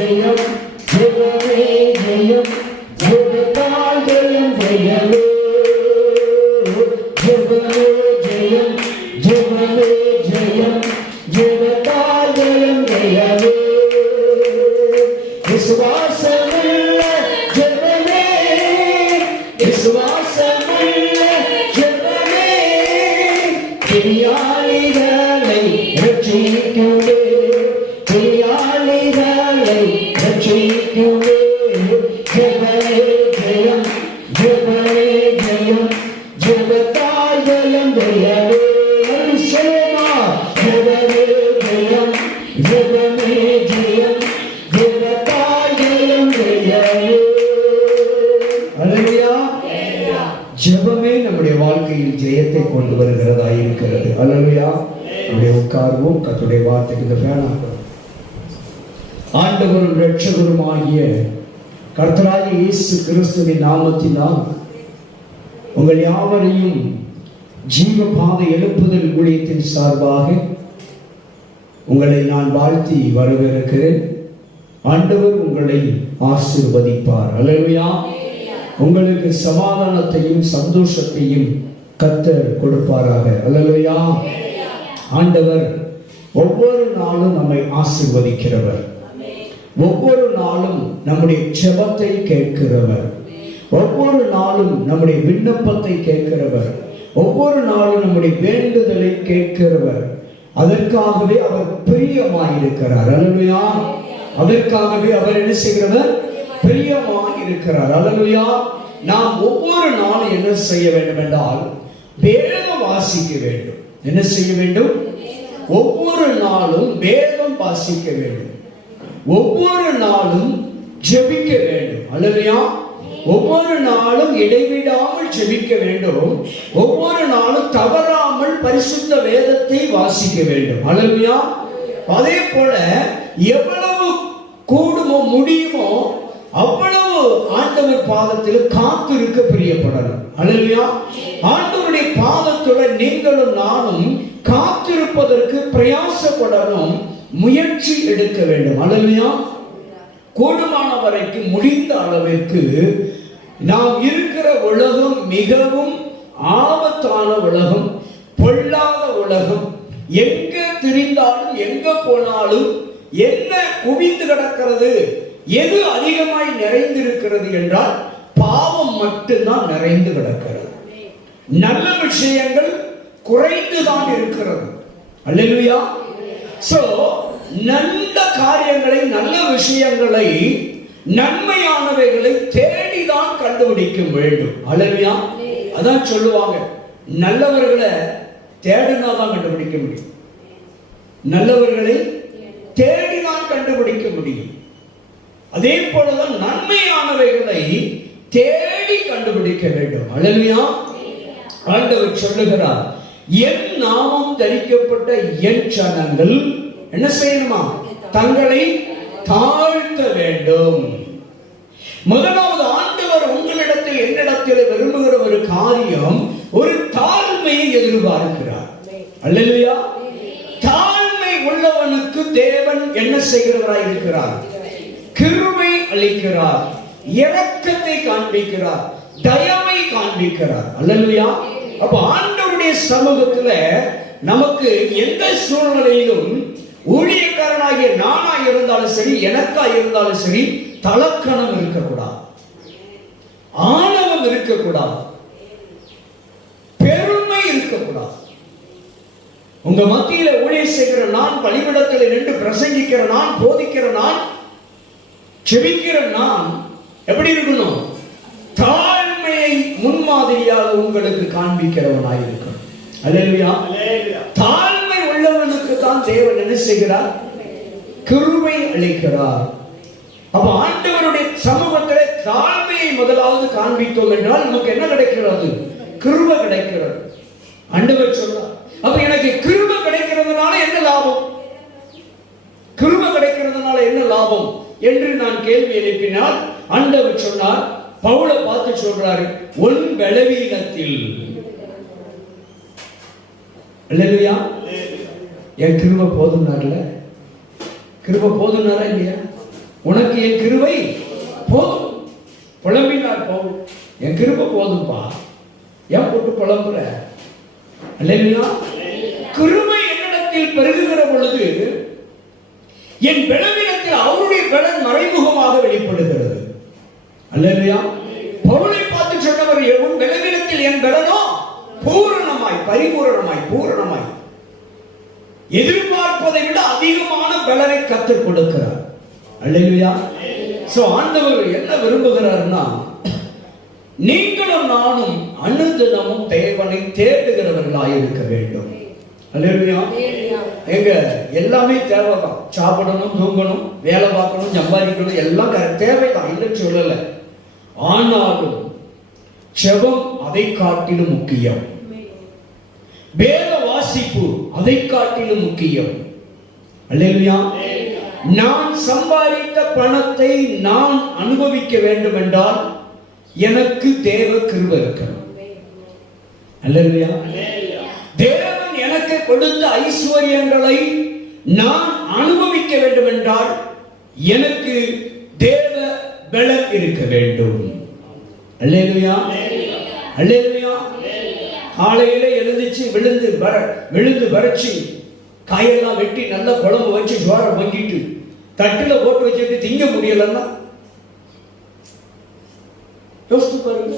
ஜெயம் ஜெபமே ஜெயம் ஜெபத்தால் ஜெயம் ஜெயமே ஜெபமே ஜெயம் ஜெபமே ஜெயம் ஜெபத்தால் ஜெயம் ஜெயமே விசுவாசமுள்ள ஜெபமே விசுவாசமுள்ள ஜெபமே பிரியாளிகளை ரட்சிக்குமே பிரியாளிகளை ரட்சிக்குமே ஜெபமே ஜெயம் ஜெபமே ஜெயம் ஜெபத்தால் ஜெயம் ஜெயமே ஜெபமே ஜெயம் ஜெபமே ஜெயம் ஜெபத்தால் ஜெயம் ஜெயமே. அல்லேலூயா. ஜெபமே நம்முடைய வாழ்க்கையில் ஜெயத்தை கொண்டு வருகிறதா இருக்கிறது. அல்லேலூயா. நம்முடைய உட்கார்வோம். கர்த்தருடைய வார்த்தைக்கு ஃபேனாக ஆண்டவரும் இரட்சகருமாகிய கர்த்தராகிய இயேசு கிறிஸ்துவின் நாமத்தினால் உங்கள் யாவரையும் ஜீவபாதை எழுப்புதல் ஊழியத்தின் சார்பாக உங்களை நான் வாழ்த்தி வரவேற்கிறேன். ஆண்டவர் உங்களை ஆசீர்வதிப்பார். அல்லேலூயா. உங்களுக்கு சமாதானத்தையும் சந்தோஷத்தையும் கர்த்தர் கொடுப்பாராக. அல்லேலூயா. ஆண்டவர் ஒவ்வொரு நாளும் நம்மை ஆசீர்வதிக்கிறவர். ஒவ்வொரு நாளும் நம்முடைய ஜெபத்தை கேட்கிறவர். ஒவ்வொரு நாளும் நம்முடைய விண்ணப்பத்தை கேட்கிறவர். ஒவ்வொரு நாளும் நம்முடைய வேண்டுதலை கேட்கிறவர். அதற்காகவே அவர் பிரியமாயிருக்கிறார். அல்லேலூயா. அதற்காகவே அவர் என்ன செய்கிறவர்? பிரியமாயிருக்கிறார். அல்லேலூயா. நாம் ஒவ்வொரு நாளும் என்ன செய்ய வேண்டும் என்றால் வேதம் வாசிக்க வேண்டும். என்ன செய்ய வேண்டும்? ஒவ்வொரு நாளும் வேதம் வாசிக்க வேண்டும். ஒவ்வொரு நாளும் ஜெபிக்க வேண்டும். அல்லேலூயா. ஒவ்வொரு நாளும் இடைவிடாமல் ஜெபிக்க வேண்டும். ஒவ்வொரு நாளும் தவறாமல் பரிசுத்த வேதத்தை வாசிக்க வேண்டும். அல்லேலூயா. அதே போல எவ்வளவு கூடுமோ முடியுமோ அவ்வளவு ஆண்டவர் பாதத்தில் காத்திருக்க பிரியப்படணும். அல்லேலூயா. ஆண்டவருடைய பாதத்துடன் நீங்களும் நானும் காத்திருப்பதற்கு பிரயாசப்படணும். முயற்சி எடுக்க வேண்டும். அல்லேலூயா. கூடுமான வரைக்கும் முடிந்த அளவிற்கு நாம் இருக்கிற உலகம் மிகவும் ஆபத்தான உலகம், பொல்லாத உலகம். எங்க திரிந்தாலும் எங்க போனாலும் என்ன குவிந்து கிடக்கிறது, எது அதிகமாய் நிறைந்திருக்கிறது என்றால் பாவம் மட்டும்தான் நிறைந்து கிடக்கிறது. நல்ல விஷயங்கள் குறைந்துதான் இருக்கிறது. அல்லேலூயா. சோ நல்ல காரியங்களை, நல்ல விஷயங்களை, நன்மையானவைகளை தேடிதான் கண்டுபிடிக்க வேண்டும். அல்லேலூயா. அதான் சொல்லுவாங்க, நல்லவர்களை தேடினா தான் கண்டுபிடிக்க முடியும். நல்லவர்களை தேடிதான் கண்டுபிடிக்க முடியும். அதே போலதான் நன்மையானவைகளை தேடி கண்டுபிடிக்க வேண்டும். அல்லேலூயா. ஆண்டவர் சொல்லுகிறார், என் நாமம் தரிக்கப்பட்ட என் ஜனங்கள் என்ன செய்யணுமா? தங்களை தாழ்த்த வேண்டும். முதலாவது ஆண்டவர் உங்களிடத்தில் என்னிடத்தில் விரும்புகிற ஒரு காரியம், ஒரு தாழ்மையை எதிர்பார்க்கிறார். அல்லேலூயா. தாழ்மை உள்ளவனுக்கு தேவன் என்ன செய்கிறவராய் இருக்கிறார்? கிருபை அளிக்கிறார், இரக்கத்தை காண்பிக்கிறார், தயவை காண்பிக்கிறார். அல்லேலூயா. அப்ப ஆண்டவருடைய சமூகத்துல நமக்கு எந்த சூழ்நிலையிலும் ஊழியக்காரனாகிய நானா இருந்தாலும் சரி, எனக்கா இருந்தாலும் சரி, தலக்கணம் இருக்கக்கூடாது, ஆணவம் இருக்கக்கூடாது, பெருமை இருக்கக்கூடாது. உங்க மத்தியில ஊழியர் செய்கிற நான், பலிபீடத்தில் நின்று பிரசங்கிக்கிற நான், போதிக்கிற நான், செபிக்கிற நான் எப்படி இருக்கணும்? தாழ்மையை முன்மாதிரியாக உங்களுக்கு காண்பிக்கிறவனாயிருக்கணும். அல்லேலூயா. தாழ்மை உள்ளவனுக்கு தான் தேவன் என்ன செய்கிறார்? கிருபை அளிக்கிறார். அப்ப ஆண்டவருடைய சமூகத்திலே தாழ்மையை முதலாவது காண்பித்தோம் என்றால் நமக்கு என்ன கிடைக்கிறது? கிருபை கிடைக்கிறது. ஆண்டவர் சொல்றார், அப்ப எனக்கு கிருபை கிடைக்கிறதுனால என்ன லாபம்? கிருபை கிடைக்கிறதுனால என்ன லாபம் என்று நான் கேள்வி எழுப்பினால் ஆண்டவர் சொன்னார், பவுலை பார்த்து சொல்றாரு, உன் பலவீனத்தில். அல்லேலூயா. என் கிருபை போதும்னார்ல, கிருபை போதும்னாரா இல்லையா? உனக்கு என் கிருபை போதும். புலம்பினார் பவுல், என் கிருபை போதும்பா, ஏன் போட்டு புலம்புற? அல்லேலூயா. கிருபை என்னிடத்தில் பெருகுகிற பொழுது என் பலவீனத்தில் அவருடைய பலன் மறைமுகமாக வெளிப்படுகிறது. அல்லேலூயா. பவுலை பார்த்து சொன்னவர், எவன் பலவீனத்தில் என் பலனோ பூரணமாய் பூரணமாய் எதிர்பார்ப்பதை விட அதிகமான பலனை கற்றுக் கொடுக்கிறார். அல்லேலூயா. சோ ஆண்டவர் என்ன விரும்புகிறார்னா, நீங்களும் நானும் அனுதினமும் தேவனை தேடுகிறவர்களாய் இருக்க வேண்டும். அல்லேலூயா. எங்க எல்லாமே தேவைதான். சாப்பிடணும், தூங்கணும், வேலை பார்க்கணும், சம்பாதிக்கணும், எல்லாம் தேவைதான், இல்லைன்னு சொல்லல. ஆனாலும் ஜெபம் அதை காட்டிலும் முக்கியம். வேத வாசிப்பு அதை காட்டிலும் முக்கியம். அல்லேலூயா. நான் சம்பாதித்த பணத்தை நான் அனுபவிக்க வேண்டும் என்றால் எனக்கு தேவ கிருபை இருக்கணும். அல்லேலூயா. தேவன் எனக்கு கொடுத்த ஐஸ்வர்யங்களை நான் அனுபவிக்க வேண்டும் என்றால் எனக்கு தேவ பலன் இருக்க வேண்டும். அல்லேலூயா. அல்லேலூயா. காலையில எழுந்திச்சு விழுந்து வரைச்சி காயெல்லாம் வெட்டி நல்லா குழம்பு வச்சு சோறை பொங்கிட்டு தட்டுல போட்டு வச்சுட்டு திங்க முடியலன்னா யோசித்து பாருங்க.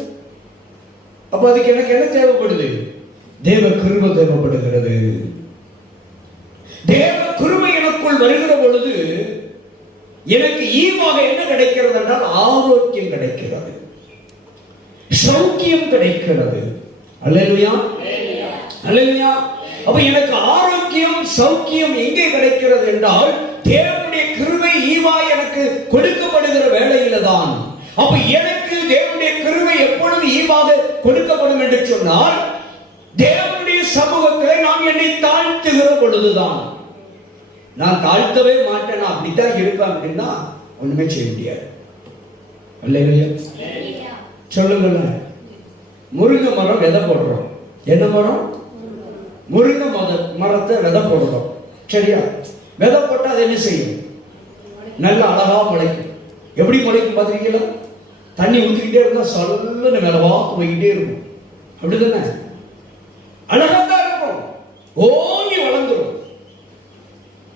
அப்ப அதுக்கு எனக்கு என்ன தேவைப்படுது? தேவ கிருபை தேவைப்படுகிறது. தேவ கிருபை எனக்குள் வருகிற பொழுது எனக்கு ஈவாக என்ன கிடைக்கிறது என்றால் ஆரோக்கியம் கிடைக்கிறது, சௌக்கியம் கிடைக்கிறது. அல்லேலூயா. அல்லேலூயா. அப்ப எனக்கு ஆரோக்கியம் சௌக்கியம் எங்கே கிடைக்கிறது என்றால் தேவனுடைய கிருபை ஈவா எனக்கு கொடுக்கப்படுகிற வேளையில தான். அப்ப எனக்கு தேவனுடைய கிருபை எப்பொழுது ஈவாக கொடுக்கப்படும் என்று சொன்னால் தேவனுடைய சமூகத்திலே நாம் என்னை தாழ்த்துகிற பொழுதுதான். நான் தாழ்த்தவே மாட்டேன், அப்படித்தான் இருப்பேன் அப்படின்னா ஒண்ணுமே செய்ய முடியாது. அல்லேலூயா. சொல்லுங்க. முருங்கை மரம் விதை போடுறோம். என்ன மரம்? முருங்கை மரத்தை விதை போடுறோம். சரியா? விதை போட்டா அது என்ன செய்யும்? நல்ல அழகா முளைக்கும். எப்படி முளைக்கும் பாத்தீங்களா? தண்ணி ஊத்திக்கிட்டே இருந்தா சொல்லுன்னு மேலவா போய்கிட்டே இருக்கும். அப்படிதானே? அழகா தான் இருக்கும், ஓங்கி வளர்ந்துடும்.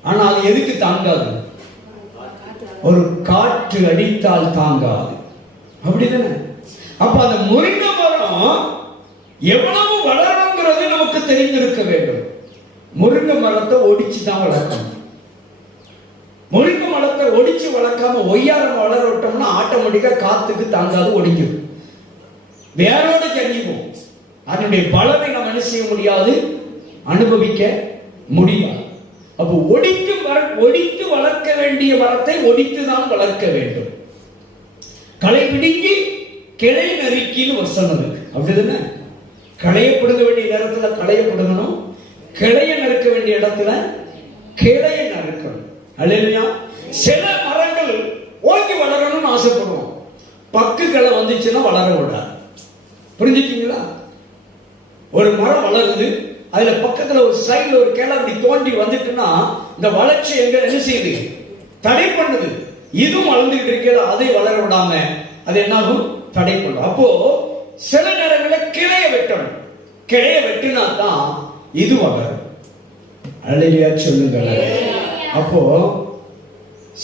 ஆனா அது எதுக்கு தாங்காது? ஒரு காற்று அடித்தால் தாங்காது. அப்படிதானே? அப்ப அந்த முருங்கை மரம் எவ்வளவு வளரணுங்கிறது நமக்கு தெரிந்திருக்க வேண்டும். முருங்கை மரத்தை ஒடிச்சு தான் வளர்க்கணும். முருங்கை மரத்தை ஒடிச்சு வளர்க்காம ஒய்யாரம் வளர விட்டோம்னா ஆட்டோமேட்டிக்கா காத்துக்கு தாங்காது, ஒடிக்கும், வேரோட செஞ்சுக்கும். அதனுடைய பலனை நம்ம என்ன செய்ய முடியாது, அனுபவிக்க முடியாது. அப்போ ஒடித்து வளர்க்க வேண்டிய மரத்தை ஒடித்து தான் வளர்க்க வேண்டும். களை பிடுங்கி கிளை நறுக்கின்னு வசனம் இருக்கு. அப்படிதானே? களைய பிடுங்க வேண்டிய நேரத்துல களைய பிடுங்கணும், கிளைய நறுக்க வேண்டிய இடத்துல கிளைய நறுக்கணும். அல்லேலூயா. சில மரங்கள் ஓங்கி வளரணும்னு ஆசைப்படுவோம், பக்கு கிளை வந்துச்சுன்னா வளர விடாது. புரிஞ்சுட்டீங்களா? ஒரு மரம் வளருது, அதுல பக்கத்துல ஒரு சைடுல ஒரு கிளை அப்படி தோண்டி வந்துட்டுன்னா இந்த வளர்ச்சி எங்க என்ன செய்யுது? தடை பண்ணுது. இதுவும் வளர்ந்துட்டு இருக்கிறது, அதை வளர விடாம அது என்னாகும்? தடை பண்ணும். அப்போ சில நேரங்களில் கிளைய வெட்டணும். கிளைய வெட்டினா தான் இது வளரும். அல்லேலூயா சொல்லுங்க. அப்போ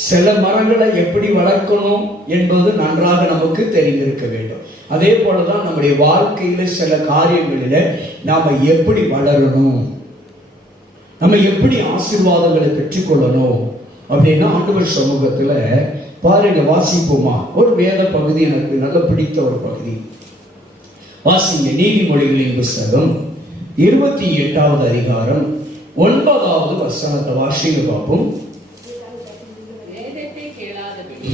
சில மரங்களை எப்படி வளர்க்கணும் என்பது நன்றாக நமக்கு தெரிந்திருக்க வேண்டும். அதே போலதான் நம்முடைய வாழ்க்கையில சில காரியங்களில நாம எப்படி வளரணும், நம்ம எப்படி ஆசீர்வாதங்களை பெற்றுக்கொள்ளணும் அப்படின்னா ஆண்டவர் சமூகத்துல பாருங்க, வாசிப்போமா? ஒரு வேத பகுதி எனக்கு நல்ல பிடித்த ஒரு பகுதி. வாசிங்க. நீதிமொழிகளின் புத்தகம் 28வது அதிகாரம் 9வது வசனத்தை வாசிங்க பார்ப்போம்.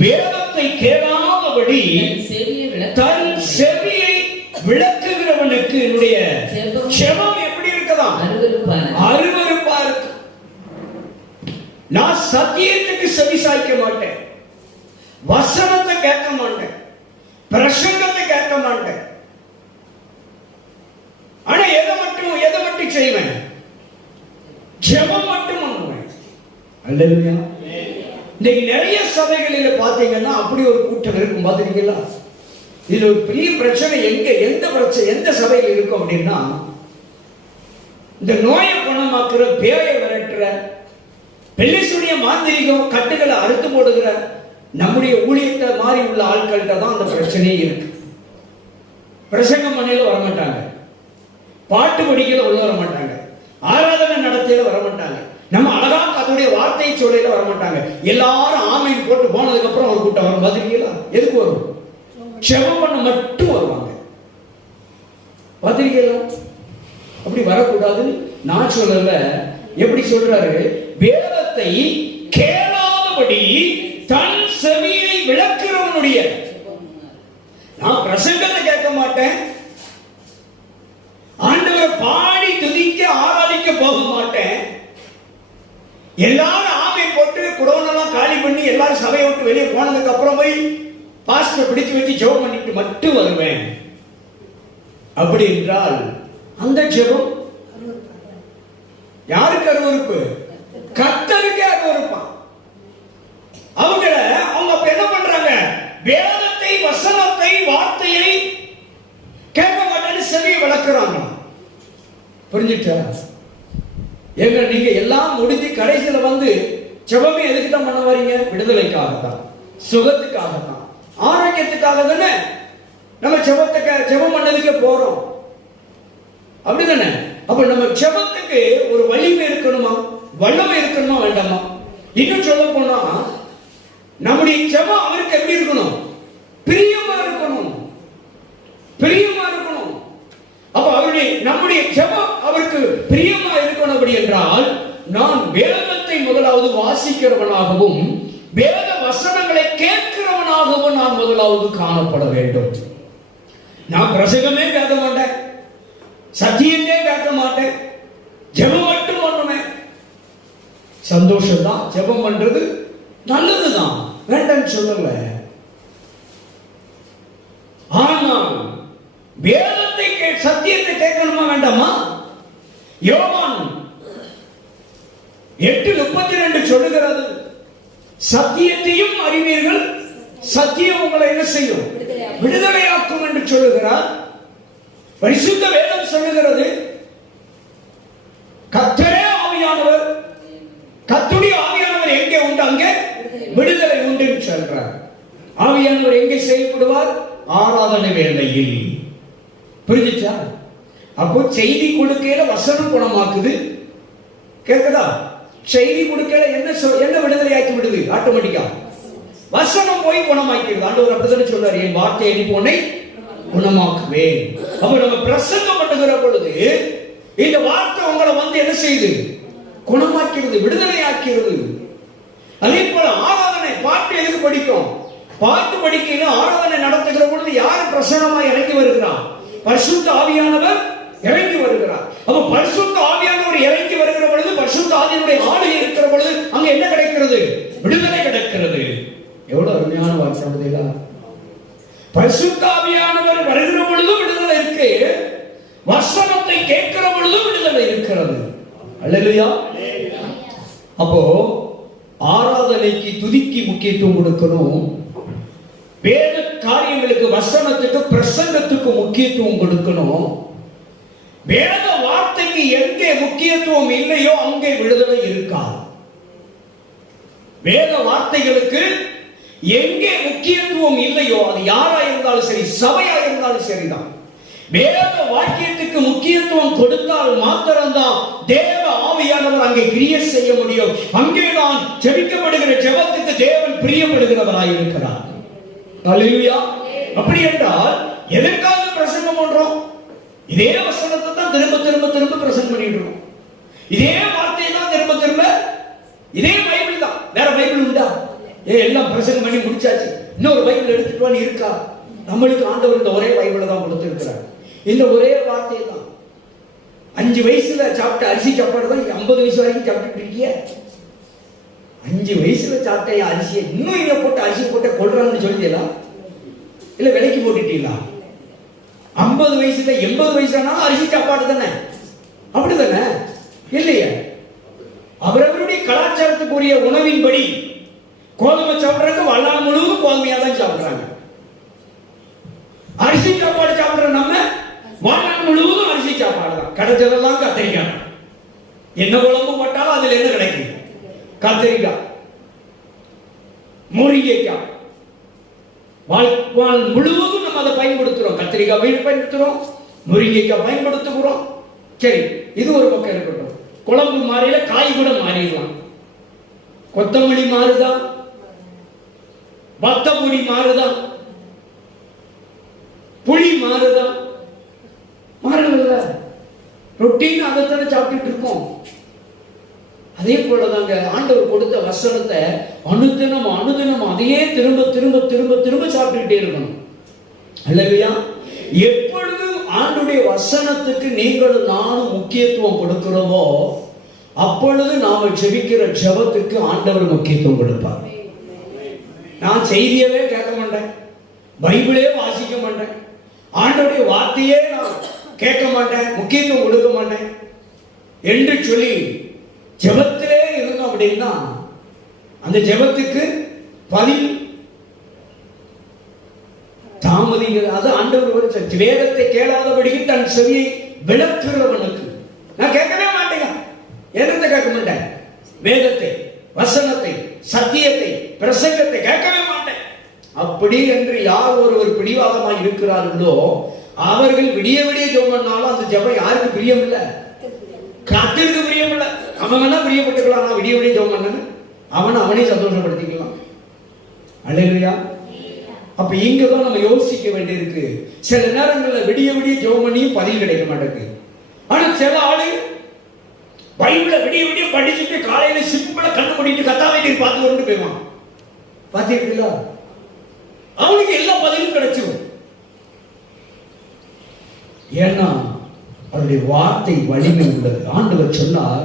வேதத்தை கேளாதபடி தன் செவியை விளக்குகிறவனுக்கு என்னுடைய செபம் எப்படி இருக்கதா? அருவருப்பா இருக்கு. நான் சத்தியத்துக்கு செவி சாய்க்க மாட்டேன், வசனத்தை கேட்க மாட்டேன், பிரசங்கத்தை கேட்க மாட்டேன். ஆனா எதை மட்டும் செய்வேன்? ஜெபம் மட்டும் பண்ணுவேன். அல்லேலூயா. இன்னைக்கு நிறைய சபைகளில் பார்த்தீங்கன்னா அப்படி ஒரு கூட்டம் இருக்கும். பார்த்துருக்கீங்களா? இதுல ஒரு பெரிய பிரச்சனை எந்த பிரச்சனை எந்த சபையில் இருக்கும் அப்படின்னா, இந்த நோயை குணமாக்குற, பேயை விரட்டுற, பெல்லிசுடைய மாந்திரிகம் கட்டுகளை அறுத்து போடுகிற நம்முடைய ஊழியத்தை மாறி உள்ள ஆட்கள்கிட்ட தான் அந்த பிரச்சனையே இருக்கு. பிரசங்கம் பண்ணையில வரமாட்டாங்க, பாட்டு படிக்கல உள்ள வரமாட்டாங்க, ஆராதனை நடத்தையில வரமாட்டாங்க, நம்ம அழகா அதோடைய வார்த்தை சொல்லையில வரமாட்டாங்க. எல்லாரும் ஆமீன் போட்டு போனதுக்கு அப்புறம் ஒரு கூட்டம் வரும். பாத்திருக்கீங்களா? எதுக்கு வரும்? ஜெபம் பண்ண மட்டும் வருவாங்க. பாத்திருக்கீங்களா? அப்படி வரக்கூடாதுன்னு நான் சொல்லல. எப்படி சொல்றாரு? வேதத்தை கேளாதபடி தன் செவியை விளக்குறவனுடைய. நான் பிரசங்கத்தை கேட்க மாட்டேன், ஆண்டவரை பாடி துதிக்க ஆராதிக்க போக மாட்டேன். எல்லாரும் ஆமை போட்டு குடோனெல்லாம் காலி பண்ணி எல்லாரும் சபையை விட்டு வெளியே போனதுக்கு அப்புறம் போய் பாஸ்டர் பிடிச்சு வச்சு ஜெபம் பண்ணிட்டு மட்டும் வருவேன். அப்படி என்றால் அந்த ஜெபம் யாருக்கு அருவருப்பு? கர்த்தருக்கு அருவருப்பான். அவங்க அப்ப என்ன பண்றாங்க? வேதத்தை, வசனத்தை, வார்த்தையை கேட்க மாட்டேன்னு செவியை வளர்க்கிறாங்க. புரிஞ்சுட்டா? ஏங்க நீங்க எல்லாம் முடிஞ்சு கடைசியில வந்து ஜெபமே எதுக்கு தான் பண்ண வரீங்க? விடுதலைக்காகத்தான், சுகத்துக்காகத்தான், ஆரோக்கியத்துக்காக தானே நம்ம ஜெபம் பண்ணதுக்கே போறோம். அப்படிதானே? அப்ப நம்ம ஜெபத்துக்கு ஒரு வலிமை இருக்கணுமா, வல்லமை இருக்கணுமா, வேண்டாமா? இன்னும் சொல்ல போனா நம்முடைய ஜெபம் அவருக்கு எப்படி இருக்கணும்? பிரியமா இருக்கணும், பிரியமா இருக்கணும். அப்ப நம்முடைய ஜெபம் அவருக்கு பிரியமா இருக்கணும். அப்படி என்றால் நான் வேதத்தை முதலாவது வாசிக்கிறவனாகவும் வேத வசனங்களை கேட்கிறவனாகவும் நான் முதலாவது காணப்பட வேண்டும். நான் பிரசங்கமே கேட்க மாட்டேன், சத்தியமே கேட்க மாட்டேன், ஜெபம் மட்டும் பண்ணுவேன். சந்தோஷம் தான், ஜெபம் பண்றது நல்லதுதான், வேண்டாம்னு சொல்லல. ஆனால் வேதத்தை சத்தியத்தை கேட்கணுமா வேண்டாமா? யோவான் 8:32 சொல்லுகிறது, சத்தியத்தையும் அறிவீர்கள், சத்தியம் உங்களை என்ன செய்யும்? விடுதலையாக்கும் என்று சொல்லுகிறார். பரிசுத்த வேதம் சொல்லுகிறது, கர்த்தரே ஆவியானவர், கர்த்தருடைய ஆவியானவர் எங்கே உண்டு அங்கே விடுதலை உண்டு என்று சொல்றார். ஆவியானவர் எங்கே செயல்படுவார்? ஆராதனை வேளையில். புரிஞ்சுச்சா? அப்போ செய்தி கொடுக்கையில வசனம் குணமாக்குது. கேட்குதா? செய்தி கொடுக்கையில என்ன விடுதலையாக்கி விடுது? ஆட்டோமேட்டிக்கா வசனம் போய் குணமாக்கிடுது. ஆண்டவர் அப்படித்தானே சொல்றாரு, என் வார்த்தை அனுப்பி உன்னை குணமாக்குவேன். அப்ப நம்ம பிரசங்கம் பண்ணுகிற பொழுது இந்த வார்த்தை உங்களை வந்து என்ன செய்யுது? குணமாக்கிறது, விடுதலையாக்கிறது. அதே போல ஆராதனை, பாட்டு எதுக்கு படிக்கும்? பாட்டு படிக்கணும். ஆராதனை நடத்துகிற பொழுது யார் பிரசன்னமா இறங்கி வருகிறார்? பரிசுத்த ஆவியானவர் இறங்கி வருகிறார். அப்ப பரிசுத்த ஆவியானவர் இறங்கி வருகிற பொழுது, பரிசுத்த ஆவியானுடைய ஆளுகை இருக்கிற பொழுது அங்க என்ன கிடைக்கிறது? விடுதலை கிடைக்கிறது. எவ்வளவு அருமையான வார்த்தை! பரிசுத்த ஆவியானவர் வருகிற பொழுது விடுதலை இருக்கு, வசனத்தை கேட்கிற பொழுது விடுதலை இருக்கிறது. அல்லேலூயா! அப்போ ஆராதனைக்கு, துதிக்கு முக்கியத்துவம் கொடுக்கணும். வேத காரியங்களுக்கு, வசனத்துக்கு, பிரசங்கத்துக்கு முக்கியத்துவம் கொடுக்கணும். வேத வார்த்தைக்கு எங்கே முக்கியத்துவம் இல்லையோ அங்கே விடுதலை இருக்காது. வேத வார்த்தைகளுக்கு எங்கே முக்கியத்துவம் இல்லையோ, அது யாரா இருந்தாலும் சரி, சபையா இருந்தாலும் சரிதான், வேத வாக்கியத்துக்கு முக்கியத்துவம் கொடுத்தால் மாத்திரம்தான் தேவ ஆவியானவர் அங்கே கிரியை செய்ய முடியும். அங்கேதான் ஜெபிக்கப்படுகிற ஜெபத்துக்கு தேவன் பிரியப்படுகிறவராய் இருக்கிறார். அல்லேலூயா! அப்படி என்றால் எதற்காக பிரசங்கம் பண்றோம்? இதே வசனத்தை தான் திரும்ப திரும்ப திரும்ப பிரசங்கம் பண்ணிட்டு இருக்கோம். இதே வார்த்தையை தான் திரும்ப திரும்ப, இதே பைபிள் தான். வேற பைபிள் உண்டா? எல்லாம் பிரசங்கம் பண்ணி முடிச்சாச்சு, இன்னொரு பைபிள் எடுத்துட்டு வந்து இருக்கா? நம்மளுக்கு ஆண்டவர் இந்த ஒரே பைபிளை தான் கொடுத்திருக்கிறார். இந்த ஒரே வார்த்தை தான். 5 வயசுல சாப்பிட்ட அரிசி சாப்பாடு தான் 50 வயசு வரைக்கும் சாப்பிட்டு இருக்கிய. 5 வயசுல சாப்பிட்ட அரிசியை இன்னும் இங்க போட்டு அரிசி போட்டு கொள்றாங்கன்னு சொல்லிட்டீங்களா? இல்ல விலைக்கு போட்டுட்டீங்களா? 50 வயசுல 80 வயசானாலும் அரிசி சாப்பாடு தானே, அப்படிதானே? இல்லையா? அவரவருடைய கலாச்சாரத்துக்குரிய உணவின்படி கோதுமை சாப்பிட்றாங்க, வாழ்நாள் முழுவதும் கோதுமையா தான் சாப்பிடுறாங்க. அரிசி சாப்பாடு சாப்பிடுற நம்ம வாழ்நாள் முழுவதும் அரிசி சாப்பாடு தான். கிடைச்சதெல்லாம் கத்திரிக்காய். என்ன குழம்பு போட்டாலும் அதுல என்ன கிடைக்கும்? கத்திரிக்காய், முருங்கைக்காய். வாழ்நாள் முழுவதும் நம்ம அதை பயன்படுத்துறோம். கத்திரிக்காய் பயன்படுத்துறோம், முருங்கைக்காய் பயன்படுத்துகிறோம். சரி, இது ஒரு பக்கம் இருக்கட்டும். குழம்பு மாறில காய் கூட மாறிடலாம். கொத்தமல்லி மாறுதான், வத்தப்புளி மாறுதான், புளி மாறுதான், மாறல. ரொட்டீன் அதைத்தானே சாப்பிட்டு இருக்கோம். அதே போலதாங்க ஆண்டவர் கொடுத்த வசனத்தை அனுதினம் அனுதினம் அதையே திரும்ப திரும்ப திரும்ப திரும்ப சாப்பிட்டுக்கிட்டே இருக்கணும். அல்லேலூயா. எப்பொழுது ஆண்டுடைய வசனத்துக்கு நீங்களும் நானும் முக்கியத்துவம் கொடுக்கிறோமோ அப்பொழுது நாம ஜெபிக்கிற ஜெபத்துக்கு ஆண்டவர் முக்கியத்துவம் கொடுப்பார். நான் செய்தியவே கேட்க மாட்டேன், பைபிளே வாசிக்க மாட்டேன், ஆண்டவருடைய வார்த்தையே நான் கேட்க மாட்டேன், முக்கியத்துவம் கொடுக்க மாட்டேன் என்று சொல்லி ஜெபத்திலே இருந்தோம் அப்படின்னா அந்த ஜெபத்துக்கு பதில் தாமதிக்கிறது. அது ஆண்டவர் வேதத்தை கேளாதபடிக்கு தன் செவியை விளக்குகிறவனுக்கு. நான் கேட்கவே மாட்டேங்க, என்னத்தை கேட்க மாட்டேன்? வேதத்தை, வசனத்தை, சத்தியத்தை, பிரசங்கத்தை கேட்கவே மாட்டேன். அப்படி என்று யார் ஒருவர் பிடிவாதமாய் இருக்கிறார்களோ அவர்கள் விடிய விடிய ஜெபம் பண்ணாலும் அந்த ஜெபம் யாருக்கு பிரியம் இல்லை? கர்த்தருக்கு பிரியம் இல்லை. அவங்க தான் பிரியப்பட்டுக்கலாம். நான் விடிய விடிய ஜெபம் பண்ணேன்னு அவனே சந்தோஷப்படுத்திக்கலாம். அல்லேலூயா. அப்ப இங்கதான் நம்ம யோசிக்க வேண்டியிருக்கு. சில நேரங்களில் விடிய விடிய ஜெபம் பண்ணியும் பதில் கிடைக்க மாட்டேங்குது. ஆனா சில ஆளு பைபிளை விடிய விடிய படிச்சுட்டு காலையில சிம்பிளா கண்ணு மூடிட்டு கத்தாவை பார்த்து கொண்டு போயிடுவான். பாத்தீங்களா? அவனுக்கு எல்லா பதிலும் கிடைச்சிடும். ஏன்னா அவருடைய வார்த்தை வலிமை உள்ளது. ஆண்டவர் சொன்னார்,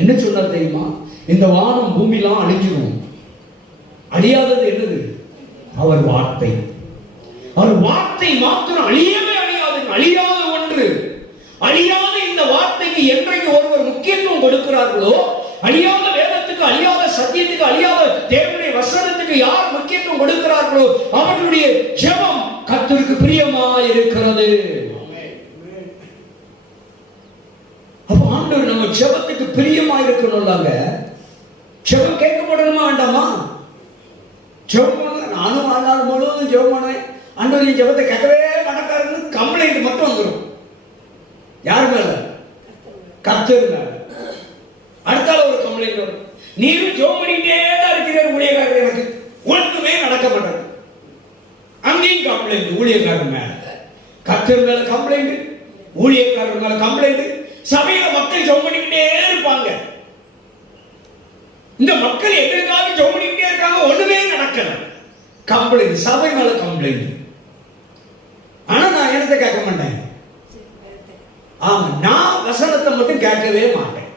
என்ன சொன்னார் தெரியுமா? இந்த வானம் பூமிலாம் அழிஞ்சிடும், அழியாதது என்னது? அவர் வார்த்தை. அவர் வார்த்தை மாத்திரம் அழியவே அழியாது. அழியாத ஒன்று, அழியாத இந்த வார்த்தைக்கு என்றைக்கு ஒருவர் முக்கியத்துவம் கொடுக்கிறார்களோ, அழியாத வேதத்துக்கு, அழியாத சத்தியத்துக்கு, அழியாத தேவனுடைய வசனத்துக்கு யார் முக்கியத்துவம் கொடுக்கிறார்களோ அவர்களுடைய ஜெபம் கர்த்தருக்கு பிரியமாய் இருக்கிறது. அப்ப ஆண்டவர் நம்ம ஜெபத்துக்கு பிரியமாய் இருக்கணும்லாங்க. ஜெபம் கேட்கப்படணுமா வேண்டாமா? ஜெபம் நானும் வாழ்நாள் முழுவதும் ஜெபம் பண்ணுவேன், ஆண்டவர் ஜெபத்தை கேட்கவே மாட்டேங்கிறாருன்னு கம்ப்ளைண்ட் மட்டும் வந்துடும். யார் மேல? கர்த்தர் மேல. அடுத்தால ஒரு கம்ப்ளைண்ட் வரும், நீரும் ஜெபம் பண்ணிட்டே தான் இருக்கிறார் ஊழியக்காரர், எனக்கு ஒன்றுமே நடக்க மாட்டாங்க. அங்கேயும் கம்ப்ளைண்ட் ஊழியக்காரர் மேல. கர்த்தர் மேல கம்ப்ளைண்ட், ஊழியக்காரர் மேல கம்ப்ளைண்ட். சபையில மக்கள் ஜெபம் பண்ணிக்கிட்டே இருப்பாங்க. இந்த மக்கள் எதற்காக ஜெபம் பண்ணிக்கிட்டே இருக்காங்க, ஒண்ணுமே நடக்கல. கம்ப்ளைண்ட், சபை மேல கம்ப்ளைண்ட். ஆனா நான் என்னத்தை கேட்க மாட்டேன். ஆமா, நான் வசனத்தை மட்டும் கேட்கவே மாட்டேன்.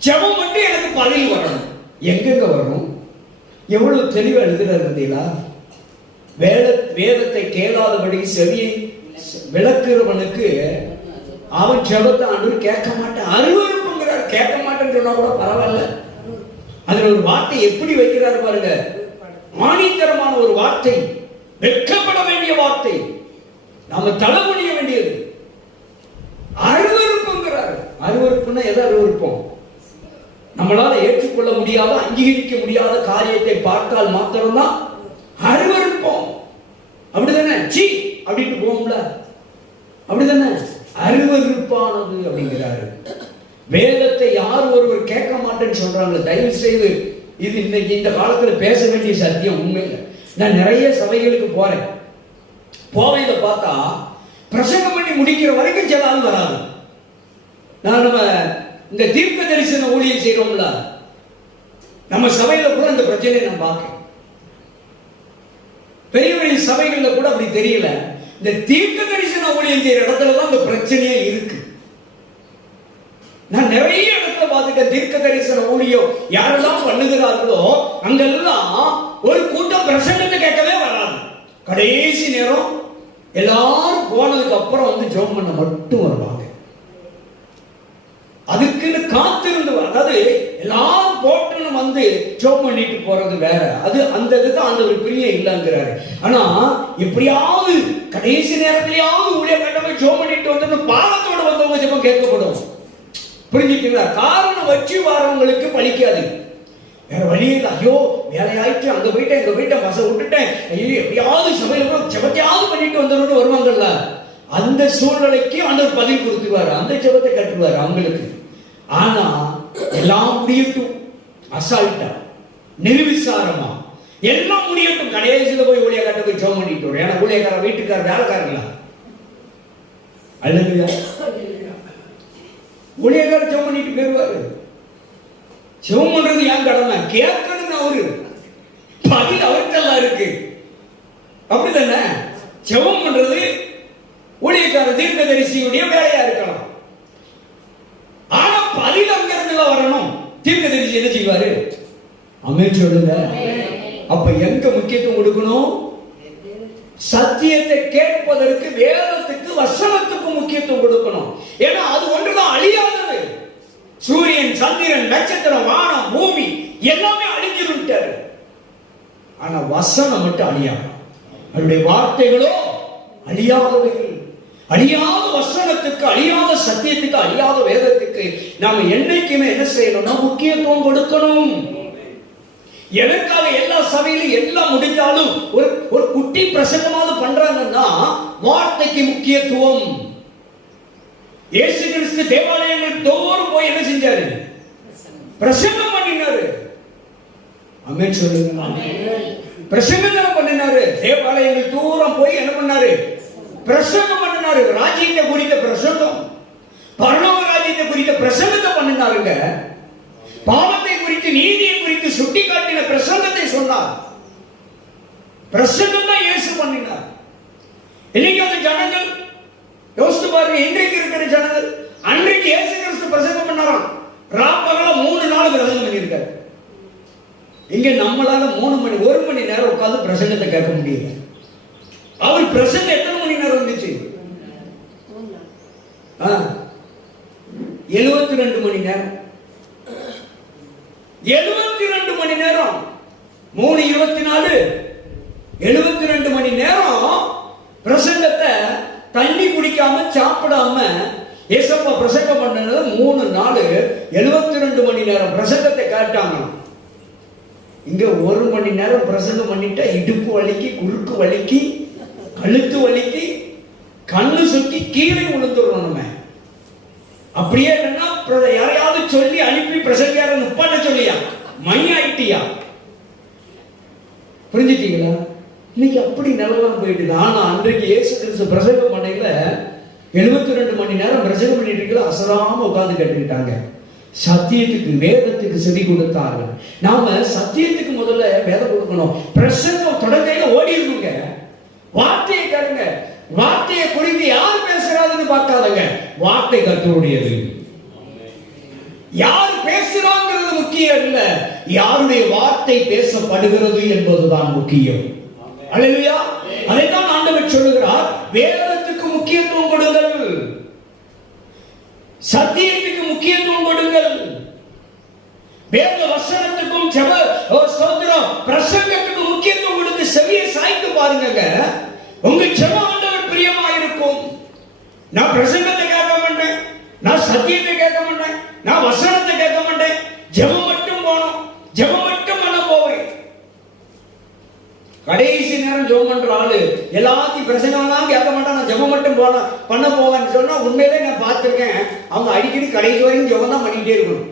ஜெபம் மட்டும் எனக்கு பதில் வரணும். எங்கெங்க வரணும்? எவ்வளவு தெளிவா எழுதுறாரு பார்த்தீங்களா? வேதத்தை கேளாதபடி செவியை விளக்குறவனுக்கு அவன் ஜெபத்தை ஆண்டவர் கேட்க மாட்டேன், அருவருப்புங்கிறார். கேட்க மாட்டேன்னு சொன்னா கூட பரவாயில்ல. அதுல ஒரு வார்த்தை எப்படி வைக்கிறாரு பாருங்க, மானித்தரமான ஒரு வார்த்தை, வெட்கப்பட வேண்டிய வார்த்தை, நாம தலைமுடிய வேண்டியது. அருவருப்புங்கிறாரு. அருவருப்புன்னா எதை அருவருப்போம்? நம்மளால ஏற்றுக்கொள்ள முடியாத, அங்கீகரிக்க முடியாத காரியத்தை பார்த்தால் மாத்திரம்தான் அருவருப்போம். அப்படிதானே? சி அப்படின்னு போவோம்ல, அப்படிதானே? அருவருப்பானது அப்படிங்கிறாரு. வேதத்தை யார் ஒருவர் கேட்க மாட்டேன்னு சொல்றாங்க, தயவு செய்து இது இன்னைக்கு இந்த காலத்துல பேச வேண்டிய சத்தியம். உண்மையில நான் நிறைய சபைகளுக்கு போறேன், போவையில பார்த்தா பிரசங்கம் பண்ணி முடிக்கிற வரைக்கும் சில ஆள் வராது. நான் நம்ம இந்த தீர்க்க தரிசன ஊழியம் செய்யறோம்ல, நம்ம சபையில கூட இந்த பிரச்சனையை நான் பார்க்கிறேன். பெரிய பெரிய சபைகள்ல கூட அப்படி தெரியல. இந்த தீர்க்க தரிசன ஊழியம் செய்யற இடத்துலதான் இந்த பிரச்சனையே இருக்கு. நான் நிறைய இடத்துல பார்த்துட்டேன், தீர்க்க தரிசன ஊழியம் யாரெல்லாம் பண்ணுகிறார்களோ அங்கெல்லாம் ஒரு கூட்டம் பிரசங்கத்தை கேட்கவே வராது. கடைசி நேரம் எல்லாரும் போனதுக்கு அப்புறம் வந்து ஜெபம் பண்ண மட்டும் வருவாங்க. அதுக்குன்னு காத்திருந்து, அதாவது எல்லாரும் போட்டுன்னு வந்து ஜெபம் பண்ணிட்டு போறது வேற. அது அந்த இதுக்கு ஆண்டவர் பிரியம் இல்லைங்கிறாரு. ஆனா எப்படியாவது கடைசி நேரத்திலேயாவது ஊழியக்காரங்க ஜெபம் பண்ணிட்டு வந்து பாவத்தோட வந்தவங்க ஜெபம் கேட்கப்படும். புரிஞ்சுக்கீங்களா? காரணம் வச்சு வரவங்களுக்கு பலிக்காது. வேற வழி இல்லை. ஐயோ வேலையாயிடுச்சு, அங்க போயிட்டேன் இங்க போயிட்டேன் பச விட்டுட்டேன், ஐயோ எப்படியாவது சபையில ஜெபத்தையாவது பண்ணிட்டு வந்துடும் வருவாங்கல்ல, அந்த சூழ்நிலைக்கு ஆண்டவர் பதில் கொடுத்துருவாரு, அந்த ஜெபத்தை கட்டுவாரு அவங்களுக்கு. ஆனா எல்லாம் முடியட்டும் அசால்ட்டா நிர்விசாரமா எல்லாம் முடியட்டும், கடைசியில போய் ஊழியக்காரத்தை போய் ஜெபம் பண்ணிட்டு வரும். ஏன்னா ஊழியக்கார வீட்டுக்கார வேலைக்காரங்களா அல்லது ஊழியக்கார ஜெபம் பண்ணிட்டு போயிருவாரு. ஜெபம் பண்றது ஏன் கடமை? கேட்கணும் அவரு, பதில் அவர்கிட்டலாம் இருக்கு. அப்படித்தானே? ஜெபம் பண்றது ஊழியக்கார தீர்க்கதரிசியுடைய வேலையா இருக்கலாம். ஆனா பதில் அங்க இருந்து வரணும். தீர்க்கதரிசி என்ன செய்வாரு? அமைச்சு சொல்லுங்க. அப்ப எங்க முக்கியத்துவம் கொடுக்கணும்? சத்தியத்தை கேட்பதற்கு வேதத்துக்கு வசனத்துக்கு முக்கியத்துவம் கொடுக்கணும். ஏன்னா அது ஒன்றுதான் அழியாதது. சூரியன் சந்திரன் நட்சத்திரம் வானம் பூமி எல்லாமே அழிஞ்சிருட்டாரு. ஆனா வசனம் மட்டும் அழியாது. அவருடைய வார்த்தைகளோ அழியாதவைகள். அழியாத வசனத்துக்கு, அழியாத சத்தியத்துக்கு, அழியாத வேதத்துக்கு நாம என்னைக்குமே என்ன செய்யணும்னா முக்கியத்துவம் கொடுக்கணும். எனக்காக எல்லா சபையிலும் எல்லாம் முடிந்தாலும் ஒரு குட்டி பிரசங்கமாவது பண்றாங்கன்னா வார்த்தைக்கு முக்கியத்துவம். இயேசு கிறிஸ்து தேவாலயங்கள் தோறும் போய் என்ன செஞ்சாரு? பிரசங்கம் பண்ணினாரு. ஆமென் சொல்லுங்க. பிரசங்கம் பண்ணினாரு. தேவாலயங்கள் தூரம் போய் என்ன பண்ணாரு? பிரசங்கம் பண்ணினாரு. ராஜ்யத்தை குறித்த பிரசங்கம், பரலோக ராஜ்யத்தை குறித்த பிரசங்கத்தை பண்ணினாருங்க. பாவத்தை குறித்து நீதியை குறித்து சுட்டி காட்டின பிரசங்கத்தை சொன்னார். பிரசங்கம் தான் இயேசு பண்ணினார். இன்னைக்கு அந்த ஜனங்கள் யோசித்து பாருங்க, இன்றைக்கு இருக்கிற ஜனங்கள் அன்றைக்கு இயேசு கிறிஸ்து பிரசங்கம் பண்ணாராம். ராப்பகல 3 நாள் பிரசங்கம் பண்ணியிருக்காரு. இங்க நம்மளால 1 மணி நேரம் உட்கார்ந்து பிரசங்கத்தை கேட்க முடியல. அவர் பிரசங்கம் எத்தனை மணி நேரம் வந்துச்சு? 72 மணி நேரம். 72 மணி நேரம். 3:24 72 மணி நேரம் பிரசங்கத்தை தண்ணி குடிக்காம சாப்பிடாம ஏசப்பா பிரசங்கம் பண்ணது 3 நாள் 72 மணி நேரம் பிரசங்கத்தை கேட்டாங்க. இங்க 1 மணி நேரம் பிரசங்கம் பண்ணிட்டா இடுப்பு வலிக்கு, குறுக்கு வலிக்கு, கழுத்து வலிக்கு, கண்ணு சுத்தி கீழே விழுந்துடுறோம் நம்ம. அப்படியே என்னன்னா யாரையாவது சொல்லி அனுப்பி பிரசங்கார நிப்பாட்ட சொல்லியா மையாயிட்டியா? புரிஞ்சுட்டீங்களா? இன்னைக்கு அப்படி நிலவரம் போயிட்டு. ஆனா அன்றைக்கு இயேசு கிறிஸ்து பிரசங்கம் பண்ணையில 72 மணி நேரம் பிரசங்கம் பண்ணிட்டு இருக்கல, அசராம உட்கார்ந்து கேட்டுக்கிட்டாங்க. சத்தியத்துக்கு வேதத்துக்கு செவி கொடுத்தார்கள். நாம சத்தியத்துக்கு முதல்ல வேதம் கொடுக்கணும். பிரசங்கம் தொடங்கையில ஓடி இருக்குங்க. வார்த்தையை கேளுங்க. வார்த்தையை குறித்து யார் பேசுறாதுன்னு பார்க்காதங்க. வார்த்தை கர்த்தருடையது. யார் பேசுறாங்கிறது முக்கியம் இல்ல, யாருடைய வார்த்தை பேசப்படுகிறது என்பதுதான் முக்கியம். அல்லேலூயா. அதைத்தான் ஆண்டவர் சொல்லுகிறார், வேதத்துக்கு முக்கியத்துவம் கொடுங்கள், சத்தியத்துக்கு முக்கியத்துவம் கொடுங்கள். வேத வசனத்துக்கும் ஜெப ஸ்தோத்திரம் பிரசங்கத்துக்கு முக்கியத்துவம் கொடுத்து செவியை சாய்த்து பாருங்க. உங்க ஜெபம் ஆண்டவர் பிரியமா இருக்கும். நான் பிரசங்கத்தை கேட்க மாட்டேன், நான் சத்தியத்தை கேட்க மாட்டேன், நான் வசனத்தை கேட்க மாட்டேன், ஜெபம் மட்டும் போனோம், ஜெபம் மட்டும் பண்ண போவேன். கடைசி நேரம் ஜெபம் பண்ற ஆளு எல்லாத்தையும் பிரசங்கம்லாம் கேட்க மாட்டான், நான் ஜெபம் மட்டும் பண்ண போவேன்னு சொன்னா உண்மையிலே நான் பார்த்திருக்கேன். அவங்க அடிக்கடி கடைசி வரைக்கும் ஜெபம் தான் பண்ணிக்கிட்டே இருக்கணும்.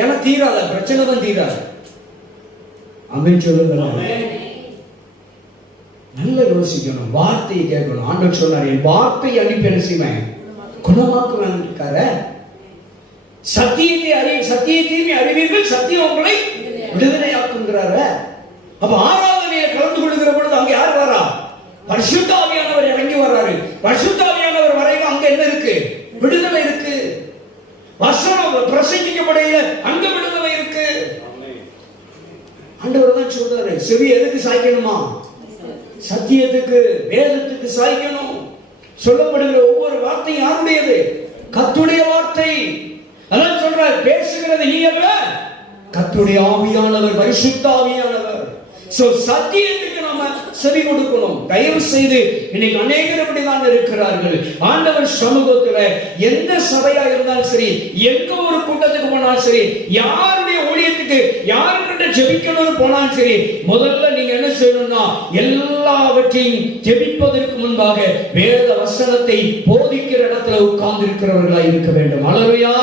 ஏன்னா தீராத பிரச்சனை தான் தீராது. ஆமென் சொல்லுங்க. நல்லா யோசிக்கணும், வார்த்தையை கேட்கணும். ஆண்டவர் சொன்னார், என் வார்த்தையை அனுப்பி என்ன செய்வேன்? குணமாக்குவேன் இருக்காரு. சத்தியத்தையும் அறிவீர்கள், சத்தியம் உங்களை விடுதலையாக்குங்கிறாரு. அப்ப ஆராதனையை கலந்து கொள்கிற பொழுது அங்க யார் வரா? பரிசுத்த ஆவியானவர் இறங்கி வர்றாரு. பரிசுத்த ஆவியானவர் வரைக்கும் அங்க என்ன இருக்கு? விடுதலை இருக்கு. வசனம் பிரசங்கிக்கப்படையில அங்க விடுதலை இருக்கு. ஆண்டவர் தான் சொல்றாரு, செவி எதுக்கு சாய்க்கணுமா? சத்தியத்துக்கு, வேதத்துக்கு சாய்க்கணும். சொல்லப்படுகிற ஒவ்வொரு வார்த்தையும் யாருடையது? கர்த்தருடைய வார்த்தை. அதான் சொல்றார், பேசுகிறது நீ அல்ல, கர்த்தருடைய ஆவியானவர், பரிசுத்த ஆவியானவர். சோ சத்தியத்துக்கு நாம செவி கொடுக்கணும். தயவு செய்து இன்னைக்கு அநேகர் அப்படிதான் இருக்கிறார்கள். ஆண்டவர் சமூகத்துல எந்த சபையா இருந்தாலும் சரி, எங்க ஒரு கூட்டத்துக்கு போனாலும் சரி, யாருடைய ஊழியத்துக்கு யாருக்கிட்ட ஜெபிக்கணும்னு போனாலும் சரி, முதல்ல நீங்க என்ன செய்யணும்னா எல்லாவற்றையும் ஜெபிப்பதற்கு முன்பாக வேத வசனத்தை போதிக்கிற இடத்துல உட்கார்ந்து இருக்கிறவர்களா இருக்க வேண்டும். அல்லேலூயா.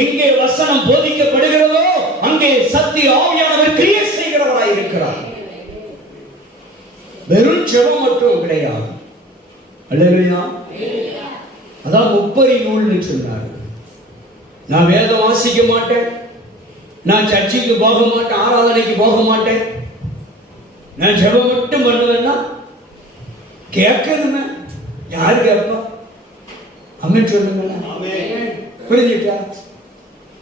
எங்கே வசனம் போதிக்கப்படுகிறதோ அங்கே சத்திய ஆவியானவர் கிரியை செய்கிறவராய் இருக்கிறார். வெறும் ஜெபம் மட்டும் கிடையாது. அல்லேலூயா. அதான் முப்பரி நூல்னு சொன்னார். நான் வேதம் வாசிக்க மாட்டேன், நான் சர்ச்சுக்கு போக மாட்டேன், ஆராதனைக்கு போக மாட்டேன், நான் ஜெபம் மட்டும் பண்ணுவேன்னா கேட்கணுமே. யாரு கேட்பா? அமேன் சொல்லுங்க. புரிஞ்சுட்டா?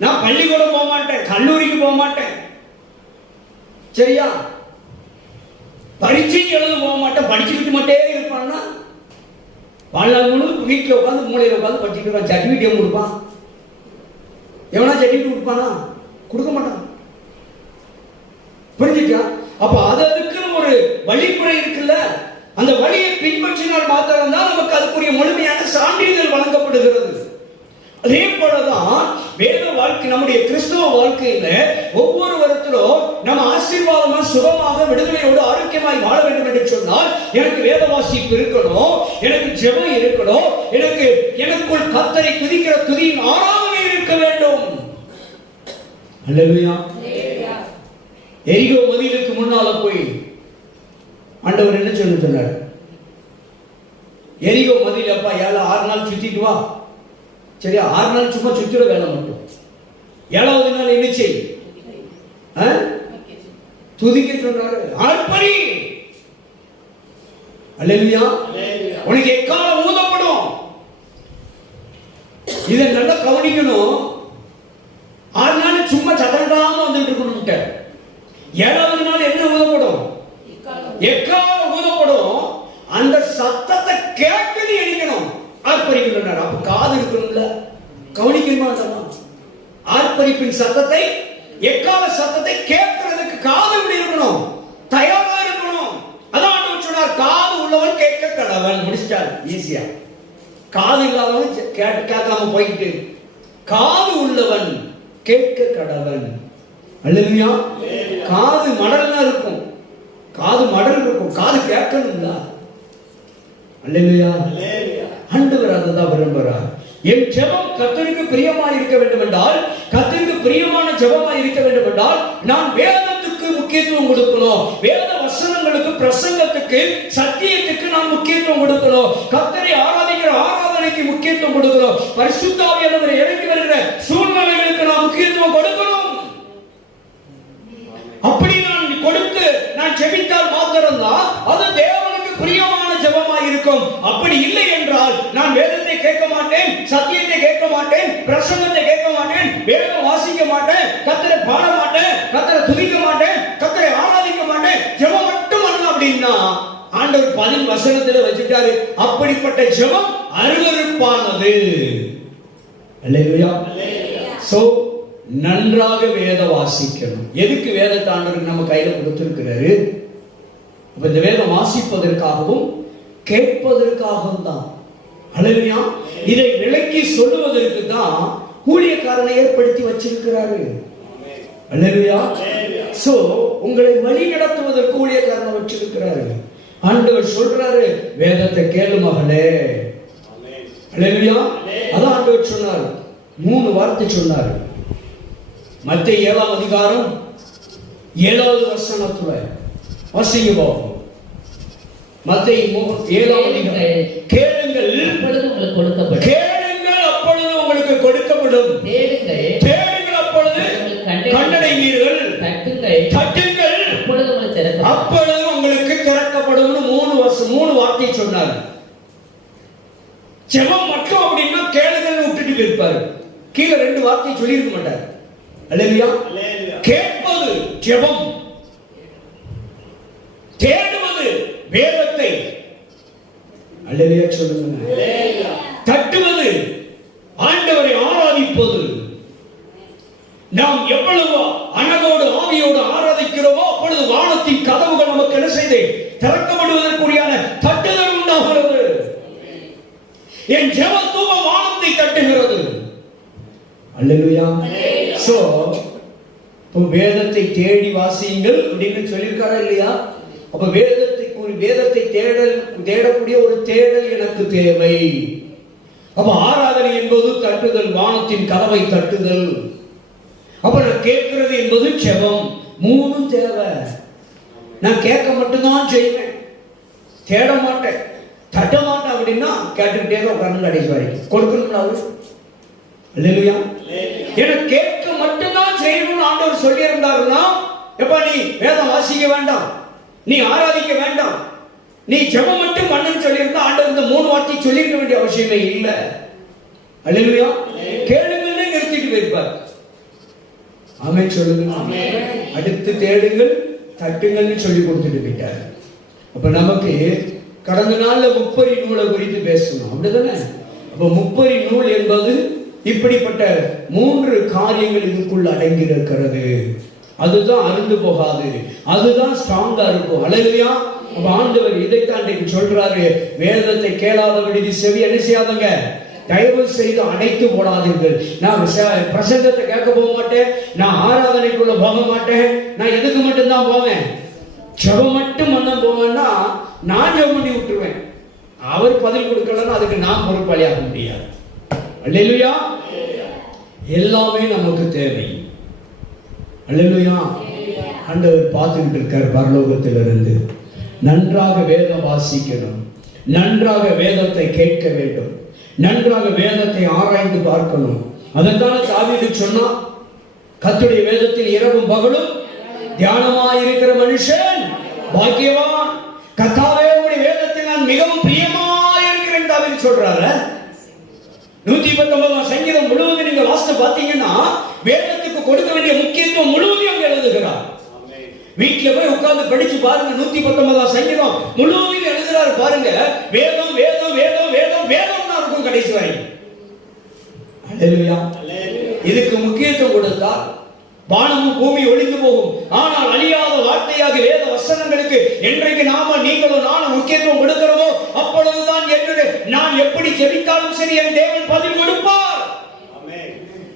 நான் பள்ளிக்கூடம் போக மாட்டேன், கல்லூரிக்கு போக மாட்டேன், சரியா? பரீட்சை எழுத போக மாட்டேன், படிச்சுக்கிட்டு மட்டுமே இருப்பான்னா வாழ்நாள் முழு வீட்டில் உட்காந்து மூலையில் உட்காந்து படிச்சுட்டு சர்டிஃபிகேட் கொடுப்பான். எவனா சர்டிஃபிகேட் கொடுப்பானா? கொடுக்க மாட்டான். புரிஞ்சுட்டா? அப்ப அதுக்குன்னு ஒரு வழிமுறை இருக்குல்ல, அந்த வழியை பின்பற்றினால் மாத்திரம் தான் நமக்கு அதுக்குரிய முழுமையான சான்றிதழ் வழங்கப்படுகிறது. அதே போலதான் வேத வாழ்க்கை, நம்முடைய கிறிஸ்துவ வாழ்க்கையில ஒவ்வொரு வருடத்திலும் நம்ம ஆசீர்வாதமா, சுகமாக, விடுதலையோடு, ஆரோக்கியமாய் வாழ வேண்டும் என்று சொன்னால் எனக்கு வேத வாசிப்பு இருக்கணும், எனக்கு ஜெபம் இருக்கணும், எனக்குள் கர்த்தரை துதிக்கிற துதியின் ஆராதனை இருக்க வேண்டும். அல்லேலூயா. எரிகோ மதிலுக்கு முன்னால போய் ஆண்டவர் என்ன சொன்னார்? எரிகோ மதில் அப்பா 6 நாள் சுத்திட்டு வா. சரியா? 6 நாள் சும்மா சுத்திர வேலை மட்டும். 7வது நாள் என்ன செய்? துதிக்க சொன்னாரு. ஆர்ப்பரி. அல்லேலூயா. உனக்கு எக்காலம் ஊதப்படும். இதை நல்லா கவனிக்கணும். 6 நாள் சும்மா சதண்டாம வந்துட்டு இருக்கணும். 7வது நாள் என்ன ஊதப்படும்? எக்காலம் ஊதப்படும். அந்த சத்தத்தை கேட்டு நீ எரிக்கணும். ஆர்ப்பரிக்கணும். அப்ப காது இருக்கணும்ல, கவனிக்கணுமா? ஆர்ப்பரிப்பின் சத்தத்தை, எக்கால சத்தத்தை கேட்கறதுக்கு காது எப்படி இருக்கணும்? தயாரா இருக்கணும். அதான் ஆண்டவர் சொன்னார், காது உள்ளவன் கேட்க கடவன். முடிச்சிட்டார் ஈஸியா. காது இல்லாதவன் கேட்காம போயிட்டு, காது உள்ளவன் கேட்க கடவன். அல்லேலூயா. காது மடல்னா இருக்கும், காது மடல் இருக்கும், காது கேட்கணும்ல. அல்லேலூயா. ஆண்டவர் அதுதான் விரும்புகிறார். என் ஜெபம் கர்த்தருக்கு பிரியமாய் இருக்க வேண்டும் என்றால், கர்த்தருக்கு பிரியமான ஜெபமாய் இருக்க வேண்டும் என்றால், நான் வேதத்துக்கு முக்கியத்துவம் கொடுக்கணும். வேத வசனங்களுக்கு, பிரசங்கத்துக்கு, சத்தியத்துக்கு நான் முக்கியத்துவம் கொடுக்கணும். கர்த்தரை ஆராதிக்கிற ஆராதனைக்கு முக்கியத்துவம் கொடுக்கணும். பரிசுத்த ஆவியானவர் இறங்கி வருகிற சூழ்நிலைகளுக்கு நான் முக்கியத்துவம் கொடுக்கணும். அப்படி நான் கொடுத்து நான் ஜெபித்தால் மாத்திரம்தான் அது தேவனுக்கு பிரியமான ஜெபமாய் இருக்கும். அப்படி இல்லை என்றால் நான் வேதத்தை கேட்க மாட்டேன், சத்தியத்தை கேட்க மாட்டேன், பிரசங்கத்தை கேட்க மாட்டேன், வேதம் வாசிக்க மாட்டேன், கர்த்தரை பாட மாட்டேன், கர்த்தரை துதிக்க மாட்டேன், கர்த்தரை ஆராதிக்க மாட்டேன், ஜெபம் மட்டும் பண்ணலாம் அப்படின்னா ஆண்டவர் 10 வசனத்துல வச்சுட்டாரு. அப்படிப்பட்ட ஜெபம் அருவருப்பானது. அல்லேலூயா. சோ நன்றாக வேத வாசிக்கணும். எதுக்கு வேதத்தை ஆண்டவர் நம்ம கையில கொடுத்திருக்கிறாரு? இந்த வேதம் வாசிப்பதற்காகவும் கேட்பதற்காகவும் தான். அல்லேலூயா. இதை விளக்கி சொல்லுவதற்கு தான் ஊழியக்காரனை ஏற்படுத்தி வச்சிருக்கிறாரு. அல்லேலூயா. சோ உங்களை வழி நடத்துவதற்கு ஊழியக்காரனை வச்சிருக்கிறாரு. ஆண்டவர் சொல்றாரு, வேதத்தை கேளு மகனே. அல்லேலூயா. அதான் ஆண்டவர் சொன்னார். 3 வார்த்தை சொன்னார். மத்தேயு 7ஆம் அதிகாரம் 7வது வசனத்துல வாசிங்க பாப்போம். மத்தேயு 7ஆம் அதிகாரம், கேளுங்கள் அப்பொழுது உங்களுக்கு கொடுக்கப்படும், கேளுங்கள் அப்பொழுது உங்களுக்கு கொடுக்கப்படும், தேடுங்கள் தேடுங்கள் அப்பொழுது கண்டடைவீர்கள், தட்டுங்கள் தட்டுங்கள் அப்பொழுது உங்களுக்கு திறக்கப்படும், அப்பொழுது உங்களுக்கு திறக்கப்படும். 3 வார்த்தை சொன்னார். ஜெபம் மட்டும் அப்படின்னா கேளுங்கள் விட்டுட்டு போயிருப்பாரு. கீழே 2 வார்த்தை சொல்லி இருக்க மாட்டார். அல்லேலூயா. கேட்பது ஜெபம், தேடுவது வேதத்தை. அல்லேலூயா சொல்லுங்க. தட்டுவது ஆண்டவரை ஆராதிப்பது. நாம் எவ்வளவு அனலோடு ஆவியோடு ஆராதிக்கிறோமோ அப்பொழுது வானத்தின் கதவுகள் நமக்கு என்ன செய்து திறக்கப்படுவதற்குரியான தட்டுதல் உண்டாகிறது. என் ஜெப தூபம் வானத்தை தட்டுகிறது. அல்லேலூயா. சோ வேதத்தை தேடி வாசியுங்கள் அப்படின்னு சொல்லியிருக்காரா இல்லையா? அப்ப வேதத்தை தேடக்கூடிய ஒரு தேடல் எனக்கு தேவை. அப்ப ஆராதனை என்பது தட்டுதல், வானத்தின் கதவை தட்டுதல். அப்ப நான் கேட்கிறது என்பது ஜெபம். மூணும் தேவை. நான் கேட்க மட்டும்தான் செய்வேன், தேட மாட்டேன், தட்ட மாட்டேன் அப்படின்னா கேட்டுக்கிட்டே தான் உட்கார்ந்து கடைசி வரைக்கும் கொடுக்கணும்னா அவரு. அல்லேலூயா. எனக்கு கேட்க மட்டும்தான் செய்யணும்னு ஆண்டவர் சொல்லி இருந்தாருன்னா, எப்ப நீ வேதம் வாசிக்க வேண்டாம், நீ ஆராதிக்க வேண்டாம், நீ ஜெபம் மட்டும் பண்ணுன்னு சொல்லியிருந்தா ஆண்டவர் இந்த 3 வார்த்தை சொல்லியிருக்க வேண்டிய அவசியமே இல்லை. அல்லேலூயா. கேளுங்கன்னு நிறுத்திட்டு போயிருப்பார். ஆமென் சொல்லுங்க. அடுத்து தேடுங்கள், தட்டுங்கள்னு சொல்லி கொடுத்துட்டு போயிட்டார். அப்ப நமக்கு கடந்த நாள்ல முப்பரி நூலை குறித்து பேசணும், அப்படிதானே? அப்ப முப்பரி நூல் என்பது இப்படிப்பட்ட 3 காரியங்கள் இதுக்குள்ள அடங்கி இருக்கிறது. அதுதான் அருந்து போகாது, அதுதான் ஸ்ட்ராங்கா இருக்கும். அல்லேலூயா. அப்ப ஆண்டவர் இதைத்தான் சொல்றாரு, வேதத்தை கேளாதபடி செவி என்ன செய்யாதங்க, தயவு செய்து அடைத்து போடாதீர்கள். நான் பிரசங்கத்தை கேட்க போக மாட்டேன், நான் ஆராதனைக்குள்ள போக மாட்டேன், நான் எதுக்கு மட்டும்தான் போவேன், ஜெபம் மட்டும் பண்ண போவேன்னா நான் ஜெபம் பண்ணி விட்டுருவேன். அவர் பதில் கொடுக்கலன்னா அதுக்கு நான் பொறுப்பாளியாக முடியாது. அல்லேலூயா. எல்லாமே நமக்கு தேவை. அல்லேலூயா. ஆண்டவர் பார்த்துக்கிட்டு இருக்கார் பரலோகத்திலிருந்து. நன்றாக வேதம் வாசிக்கணும், நன்றாக வேதத்தை கேட்க வேண்டும், நன்றாக வேதத்தை ஆராய்ந்து பார்க்கணும். அதற்கான தாவீது சொன்னா, கர்த்தருடைய வேதத்தில் இரவும் பகலும் தியானமாயிருக்கிற மனுஷன் பாக்கியவான். கர்த்தாவே உம்முடைய வேதத்தில் நான் மிகவும் பிரியமாயிருக்கிறேன் தாவீது சொல்றாரு. 119 சங்கீதம் முழுவதும் நீங்க வாசித்து பார்த்தீங்கன்னா வேதத்துக்கு கொடுக்க வேண்டிய முக்கியத்துவம் முழுவதும் அங்க எழுதுகிறார். வீட்டுல போய் உட்கார்ந்து படிச்சு பாருங்க, 119 சங்கீதம் முழுவதும் எழுதுறாரு பாருங்க. வேதம் வேதம் வேதம் வேதம் வேதம் தான் இருக்கும் கடைசி வரை. அல்லேலூயா. இதுக்கு முக்கியத்துவம் கொடுத்தால் வானமும் பூமி ஒழிந்து போகும், ஆனால் அழியாத வார்த்தையாக வேத வசனங்களுக்கு என்றைக்கு நாம நீங்களும் நானும் முக்கியத்துவம் கொடுக்கிறோமோ அப்பொழுதுதான் நான் எப்படி ஜெபித்தாலும் சரி என் தேவன் பதில் கொடுப்பார்.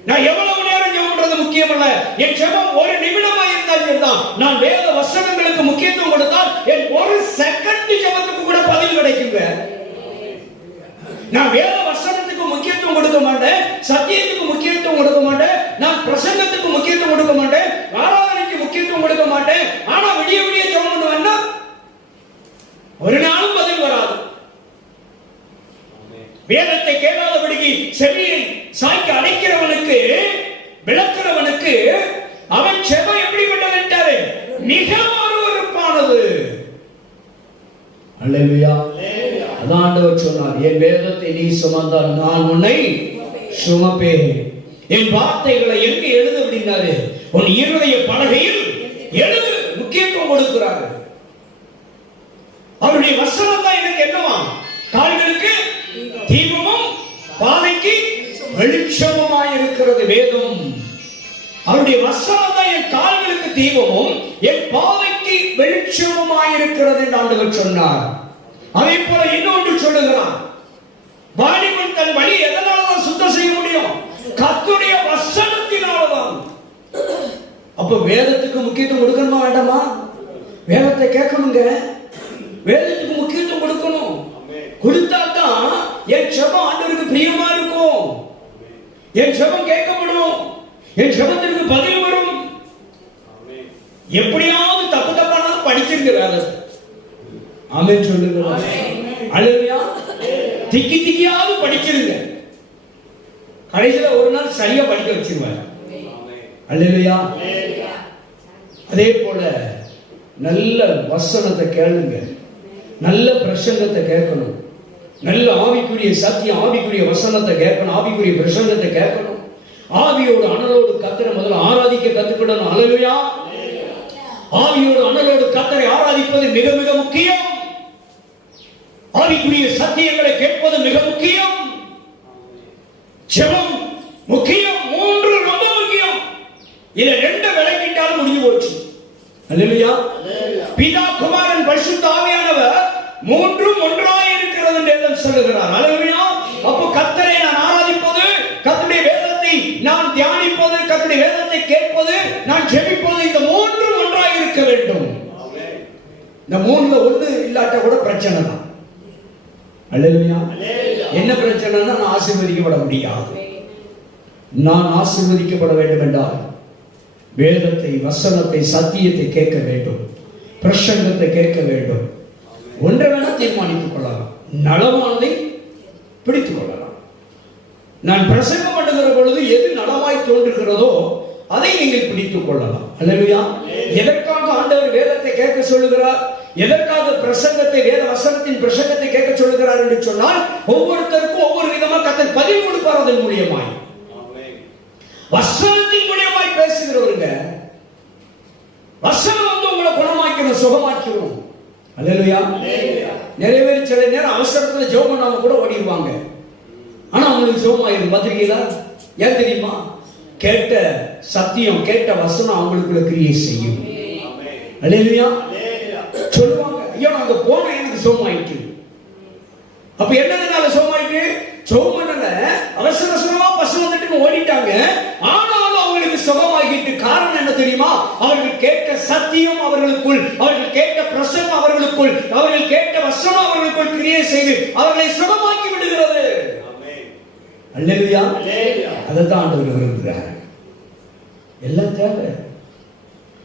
நான் எவ்வளவு நேரம் ஜெபம்ன்றது முக்கியம் அல்ல, என் ஜெபம் 1 நிமிடமா இருந்தாலும் தான். நான் வேத வசனங்களுக்கு முக்கியத்துவம் கொடுத்தால் என் 1 செகண்ட் ஜெபத்துக்கு கூட பதில் கிடைக்குங்க. நான் வேத வசனத்துக்கு முக்கியத்துவம் கொடுக்க மாட்டேன், சத்தியத்துக்கு முக்கியத்துவம் கொடுக்க மாட்டேன், நான் பிரசங்கத்துக்கு முக்கியத்துவம் கொடுக்க மாட்டேன், ஆராதனைக்கு முக்கியத்துவம் கொடுக்க மாட்டேன். ஆனா விடிய விடிய ஜெபம் பண்ணுவேன்னா ஒரு நாளும் பதில் வராது. வேதத்தை கேளாதபடிக்கு செவியை சாய்க்க அடைக்கிறவனுக்கு, விளக்குறவனுக்கு அவன் செபம் எப்படிப்பட்டது? மிக அருவருப்பானது. அல்லேலூயா. அதான் ஆண்டவர் சொன்னார், என் வேதத்தை நீ சுமந்தால் நான் உன்னை சுமப்பேன். என் வார்த்தைகளை எங்க எழுது அப்படின்னாரு, உன் இருதய பலகையில் எழுது. முக்கியத்துவம் கொடுக்கிறார்கள். அவருடைய வசனம் தான் எனக்கு என்னவா, கால்களுக்கு தீபமும் பாதைக்கு வெளிச்சமுமாய் இருக்கிறது வேதம். அவருடைய வசனம் தான் என் கால்களுக்கு தீபமும் என் பாதைக்கு வெளிச்சமுமாய் இருக்கிறது என்று ஆண்டவர் சொன்னார். அதே போல இன்னொன்று சொல்லுகிறான், வாலிபன் தன் வழி எதனால்தான் சுத்தம் செய்ய முடியும்? கர்த்தருடைய வசனத்தினால்தான். அப்ப வேதத்துக்கு முக்கியத்துவம் கொடுக்கணுமா வேண்டாமா? வேதத்தை கேட்கணுங்க, வேதத்துக்கு முக்கியத்துவம் கொடுக்கணும். கொடுத்தாதான் என் ஜெபம் ஆண்டவருக்கு பிரியமா இருக்கும், என் ஜெபம் கேட்கப்படும், என் ஜெபத்திற்கு பதில் வரும். எப்படியாவது தப்பு தப்பானாலும் படிச்சிருக்க வேதத்தை. ஆமென் சொல்லுங்க. அல்லேலூயா. திக்கி திக்கியாவது படிச்சிருங்க, கடைசியில ஒரு நாள் சரியா படிக்க வச்சிருவாங்க. அல்லேலூயா. அதே போல நல்ல வசனத்தை கேளுங்க, நல்ல பிரசங்கத்தை கேட்கணும், நல்ல ஆவிக்குரிய சத்தியம், ஆவிக்குரிய வசனத்தை கேட்கணும், ஆவிக்குரிய பிரசங்கத்தை கேட்கணும். ஆவியோடு அனலோடு கர்த்தரை முதல்ல ஆராதிக்க கத்துக்கிடணும். அல்லேலூயா. ஆவியோடு அனலோடு கர்த்தரை ஆராதிப்பது மிக மிக முக்கியம். ஆவிக்குரிய சத்தியங்களை கேட்பது மிக முக்கியம். ஜெபம் முக்கியம். 3 ரொம்ப முக்கியம். இத ரெண்டு விளக்கிட்டாலும் முடிஞ்சு போச்சு. அல்லேலூயா. பிதா குமாரன் பரிசுத்த ஆவியானவர் மூன்றும் ஒன்றாய் இருக்கிறது என்று எல்லாம் சொல்லுகிறார். அல்லேலூயா. அப்போ கர்த்தரை நான் ஆராதிப்பது, கர்த்தருடைய வேதத்தை நான் தியானிப்பது, கர்த்தருடைய வேதத்தை கேட்பது, நான் ஜெபிப்பது, இந்த மூன்றும் ஒன்றாய் இருக்க வேண்டும். இந்த மூணுல ஒண்ணு இல்லாட்ட கூட பிரச்சனை தான். அல்லேலூயா. என்ன பிரச்சனைனா நான் ஆசீர்வதிக்கப்பட முடியாது. நான் ஆசீர்வதிக்கப்பட வேண்டும் என்றால் வேதத்தை, வசனத்தை, சத்தியத்தை கேட்க வேண்டும், பிரசங்கத்தை கேட்க வேண்டும். ஒன்றை வேணா தீர்மானித்துக் கொள்ளலாம், நலமானதை பிடித்துக் கொள்ளலாம். நான் பிரசங்கம் பண்ணுகிற பொழுது எது நலமாய் தோன்றுகிறதோ அதை நீங்கள் பிடித்துக் கொள்ளலாம். அல்லேலூயா. எதற்காக ஆண்டவர் வேதத்தை கேட்க சொல்லுகிறார், எதற்காக பிரசங்கத்தை, வேத வசனத்தின் பிரசங்கத்தை கேட்க சொல்லுகிறார் என்று சொன்னால், ஒவ்வொருத்தருக்கும் ஒவ்வொரு விதமா கர்த்தர் பதில் கொடுப்பார். அதன் மூலியமாய், வசனத்தின் மூலியமாய் பேசுகிறவருங்க. வசனம் வந்து உங்களை குணமாக்கணும், சுகமாக்கணும். அல்லேலூயா. நிறைய பேர் சில நேரம் அவசரத்துல ஜெபம் பண்ணாம கூட ஓடிடுவாங்க. ஆனா அவங்களுக்கு சுகமாயிரும். பத்திரிகையில ஏன் தெரியுமா? கேட்ட சத்தியம், கேட்ட வசனம் அவங்களுக்குள்ள கிரியை செய்யும். அல்லேலூயா. சொல்லுவாங்க, ஐயோ நாங்க போன எனக்கு சுகமாயிட்டு. அப்ப என்னதுனால சுகமாயிட்டு? சுகம் பண்ணல, அவசர அவசரமா பசு வந்துட்டு ஓடிட்டாங்க. ஆனாலும் அவங்களுக்கு சுகமாகிட்டு. காரணம் என்ன தெரியுமா? அவர்கள் கேட்ட சத்தியம் அவர்களுக்குள், அவர்கள் கேட்ட பிரசன்னம் அவர்களுக்குள், அவர்கள் கேட்ட வசனம் அவர்களுக்குள் கிரியை செய்து அவர்களை சுகமாக்கி விடுகிறது. அல்லேலூயா. அதைத்தான் ஆண்டவர் விரும்புகிறார். எல்லாம் தேவை.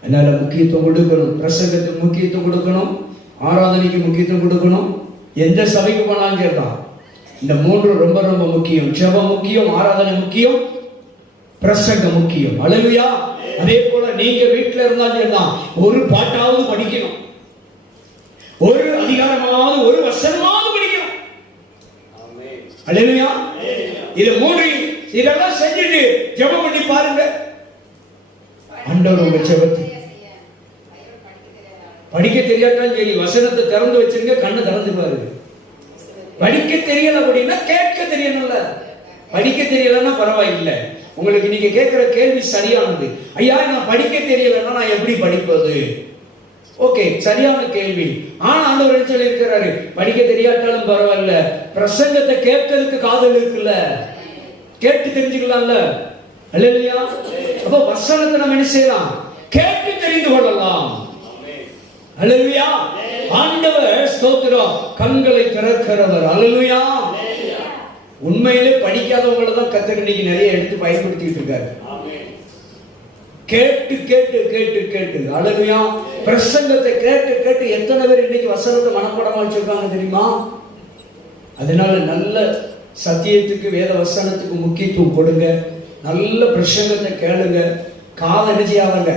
அதனால முக்கியத்துவம் கொடுக்கணும், பிரசங்கத்துக்கு முக்கியத்துவம் கொடுக்கணும், ஆராதனைக்கு முக்கியத்துவம் கொடுக்கணும். எந்த சபைக்கு போனாலும் கேட்டான், இந்த மூன்று ரொம்ப ரொம்ப முக்கியம். ஜெபம் முக்கியம், ஆராதனை முக்கியம், பிரசங்கம் முக்கியம். அல்லேலூயா. அதே போல நீங்க வீட்டில் இருந்தாலும் தான் ஒரு பாட்டாவது படிக்கணும், ஒரு அதிகாரமாவது, ஒரு வசனமாவது படிக்கணும். அல்லேலூயா. இது மூன்று, இதெல்லாம் செஞ்சுட்டு ஜெபம் பண்ணி பாருங்க. ஆண்டவர் உங்க ஜெபத்தை படிக்க தெரியாட்டாலும் சரி, வசனத்தை திறந்து வச்சிருங்க, கண்ணை திறந்து பாருங்க. படிக்க தெரியல அப்படின்னா கேட்க தெரியணும்ல. படிக்க தெரியலன்னா பரவாயில்லை, உங்களுக்கு நீங்க கேட்கிற கேள்வி சரியானது. ஐயா நான் படிக்க தெரியலன்னா நான் எப்படி படிப்பது? ஓகே, சரியான கேள்வி. ஆனா ஆண்டவர் சொல்லி இருக்கிறாரு, படிக்க தெரியாட்டாலும் பரவாயில்ல, பிரசங்கத்தை கேட்கறதுக்கு காதல் இருக்குல்ல, கேட்டு தெரிஞ்சுக்கலாம்ல. அல்லேலூயா. அப்ப வசனத்தை நம்ம என்ன செய்யலாம்? கேட்டு தெரிந்து கொள்ளலாம். அல்லேலூயா. ஆண்டவர் ஸ்தோத்திரம், கண்களை திறக்கிறவர். அல்லேலூயா. உண்மையிலே படிக்காதவங்களை தான் கர்த்தர் இன்னைக்கு நிறைய எடுத்து பயன்படுத்திட்டு இருக்காரு. கேட்டு கேட்டு கேட்டு கேட்டு. அல்லேலூயா. பிரசங்கத்தை கேட்டு கேட்டு எத்தனை பேர் இன்னைக்கு வசனத்தை மனப்பாடமா வச்சிருக்காங்க தெரியுமா? அதனால நல்ல சத்தியத்துக்கு, வேத வசனத்துக்கு முக்கியத்துவம் கொடுங்க. நல்ல பிரசங்கத்தை கேளுங்க. காதை என்ன செய்யாதங்க,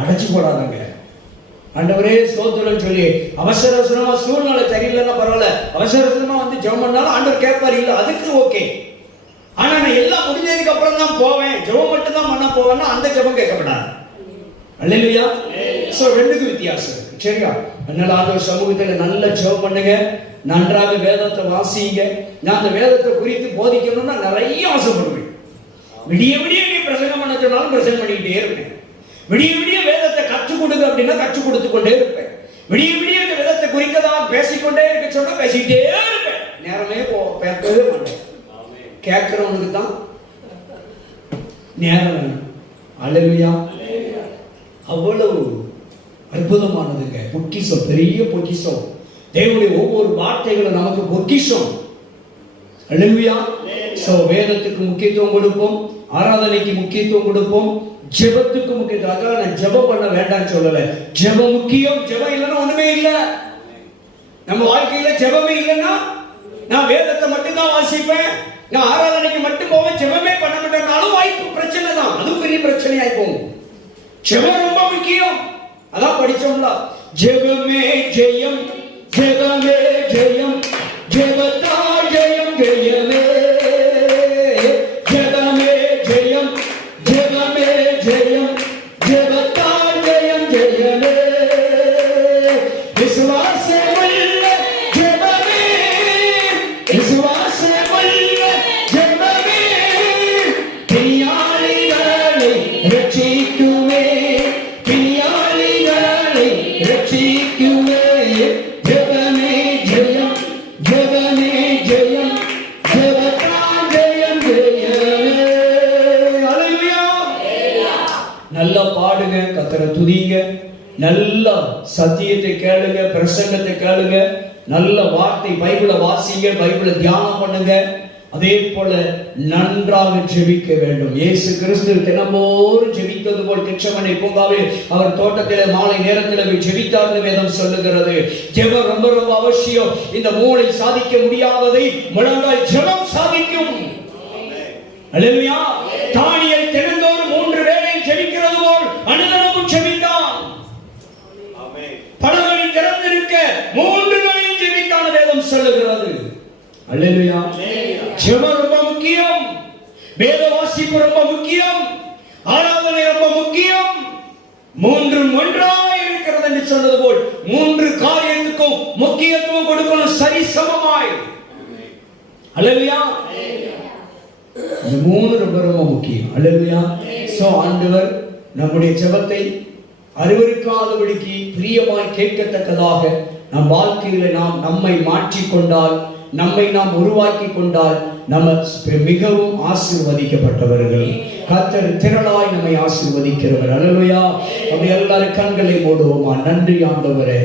அடைச்சு போடாதங்க. ஆண்டவரே ஸ்தோத்திரம் சொல்லி அவசர அவசரமா, சூழ்நிலை சரியில்லைன்னா பரவாயில்ல, அவசர அவசரமா வந்து ஜெபம் பண்ணாலும் ஆண்டவர் கேட்பார், இல்ல அதுக்கு ஓகே. ஆனா நான் எல்லாம் முடிஞ்சதுக்கு அப்புறம் தான் போவேன், ஜெபம் மட்டும் தான் பண்ண போவேன்னா அந்த ஜெபம் கேட்கப்படாது. அல்லேலூயா. சோ ரெண்டுக்கும் வித்தியாசம் இருக்கு. சரியா? அதனால ஆண்டவர் சமூகத்துல நல்ல ஜெபம் பண்ணுங்க, நன்றாக வேதத்தை வாசிங்க. நான் அந்த வேதத்தை குறித்து போதிக்கணும்னா நிறைய ஆசைப்படுவேன். விடிய விடிய நீ பிரசங்கம் பண்ண சொன்னாலும் பிரசங்கம் பண்ணிக்கிட்டே இருப்பேன். விடிய விடிய வேதத்தை கற்றுக் கொடுங்க அப்படின்னா கற்றுக் கொடுத்து கொண்டே இருப்பேன். விடிய விடிய இந்த வேதத்தை குறிக்கதான் பேசிக்கொண்டே இருக்க சொன்னா பேசிக்கிட்டே இருப்பேன். நேரமே பேசவே மாட்டேன். கேட்கிறவனுக்கு தான் நேரம் வேணும். அல்லேலூயா. அவ்வளவு அற்புதமானதுங்க. பொக்கிஷம், பெரிய பொக்கிஷம். தேவனுடைய ஒவ்வொரு வார்த்தைகளும் நமக்கு பொக்கிஷம். அல்லேலூயா. சோ வேதத்துக்கு முக்கியத்துவம் கொடுப்போம், ஆராதனைக்கு முக்கியத்துவம் கொடுப்போம், ஜெபத்துக்கு முக்கியத்துவம். அதான் நான் ஜெபம் பண்ண வேண்டாம்னு சொல்லல. ஜெபம் முக்கியம். ஜெபம் இல்லைன்னா ஒண்ணுமே இல்லை. நம்ம வாழ்க்கையில ஜெபமே இல்லைன்னா நான் வேதத்தை மட்டும் தான் வாசிப்பேன், நான் ஆராதனைக்கு மட்டும் போவேன், ஜெபமே பண்ண மாட்டேன்னாலும் வாய்ப்பு பிரச்சனை தான். அதுவும் பெரிய பிரச்சனையாய் போகும். ஜெபம் ரொம்ப முக்கியம். அதான் படிச்சோம்ல, ஜெபமே ஜெயம், ஜெபமே ஜெயம், ஜெபத்தால் ஜெயம் ஜெயமே, ஜெபமே ஜெயம், ஜெபமே ஜெயம், ஜெபத்தால் ஜெயம் ஜெயமே, விசுவாசமுள்ள ஜெபமே, விசுவாசமுள்ள ஜெபமே, பிரியாளிகளை ரட்சி ரட்சிக்குமே, பிணியாளிகளை ரட்சிக்குமே. ஜெபமே ஜெயம், ஜெபமே ஜெயம், ஜெபத்தான் ஜெயம் ஜெயமே. அல்லேலூயா. நல்லா பாடுங்க, கர்த்தரை துதிங்க, நல்ல சத்தியத்தை கேளுங்க, பிரசங்கத்தை கேளுங்க, நல்ல வார்த்தை பைபிளை வாசிங்க, பைபிளை தியானம் பண்ணுங்க. அதே போல நன்றாக ஜெபிக்க வேண்டும். இயேசு கிறிஸ்து தினமோறும் ஜெபித்தது போல் கெத்செமனே பூங்காவில் அவர் தோட்டத்தில் மாலை நேரத்தில் ஜெபித்தார் வேதம் சொல்லுகிறது. ஜெபம் ரொம்ப ரொம்ப அவசியம். இந்த மூளை சாதிக்க முடியாததை முழங்கால் ஜெபம் சாதிக்கும். அல்லேலூயா. தானியேல் தினந்தோறும் 3 வேளை ஜெபிக்கிறது போல் அனுதினமும் ஜெபித்தான். பலகணி திறந்திருக்க 3 வேளை ஜெபித்தான் வேதம் சொல்லுகிறது. அல்லேலூயா. ஜெபம் ரொம்ப முக்கியம், வேத வாசிப்பு ரொம்ப முக்கியம், ஆராதனை ரொம்ப முக்கியம். 3 ஒன்றாய் இருக்கிறது என்று சொன்னது போல் 3 காரியத்துக்கும் முக்கியத்துவம் கொடுக்கணும் சரி சமமாய். அல்லேலூயா. இந்த 3 ரொம்ப ரொம்ப முக்கியம். அல்லேலூயா. சோ ஆண்டவர் நம்முடைய ஜெபத்தை அருவருக்காதபடிக்கு பிரியமாய் கேட்கத்தக்கதாக நம் வாழ்க்கையில நாம் நம்மை மாற்றிக்கொண்டால், நம்மை நாம் உருவாக்கி கொண்டால் நம்ம மிகவும் ஆசீர்வதிக்கப்பட்டவர்கள். கர்த்தர் திரளாய் நம்மை ஆசீர்வதிக்கிறவர். அல்லேலூயா. அப்படி எல்லாரும் கண்களை மூடுவோமா? நன்றி ஆண்டவரே,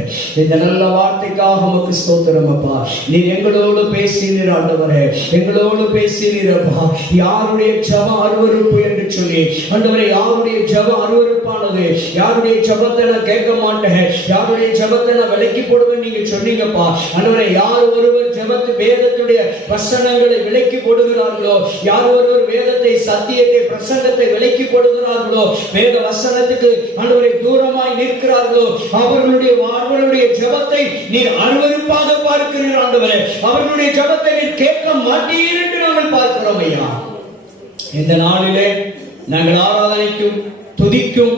இந்த நல்ல வார்த்தைக்காக உமக்கு ஸ்தோத்திரம் அப்பா. நீர் எங்களோடு பேசினீர் ஆண்டவரே, எங்களோடு பேசினீரப்பா. யாருடைய ஜெபம் அருவருப்பு என்று சொல்லி ஆண்டவரே, யாருடைய ஜெபம் அருவருப்பானது, யாருடைய ஜெபத்தை நான் கேட்க மாட்டேன், யாருடைய ஜெபத்தை நான் விலக்கி போடுவேன் நீங்க சொன்னீங்கப்பா. ஆண்டவரே, யார் ஒருவர் ஜெபத்து வேதத்துடைய வசனங்களை விலக்கி போடுகிறார்களோ, யார் ஒருவர் வேதத்தை சத்தியத்தை பிரசங்கத்தை விலக்கி போடுகிறார்களோ, வேத வசனத்துக்கு ஆண்டவரே தூரமாய் நிற்கிறார்களோ, அவர்களுடைய ஜெபத்தை நீர் அருவருப்பாக பார்க்கிறீர் ஆண்டவரே. அவர்களுடைய ஜெபத்தை நீர் கேட்க மாட்டீர் என்று நாங்கள் பார்க்கிறோம் ஐயா. இந்த நாளிலே நாங்கள் ஆராதனைக்கும் துதிக்கும்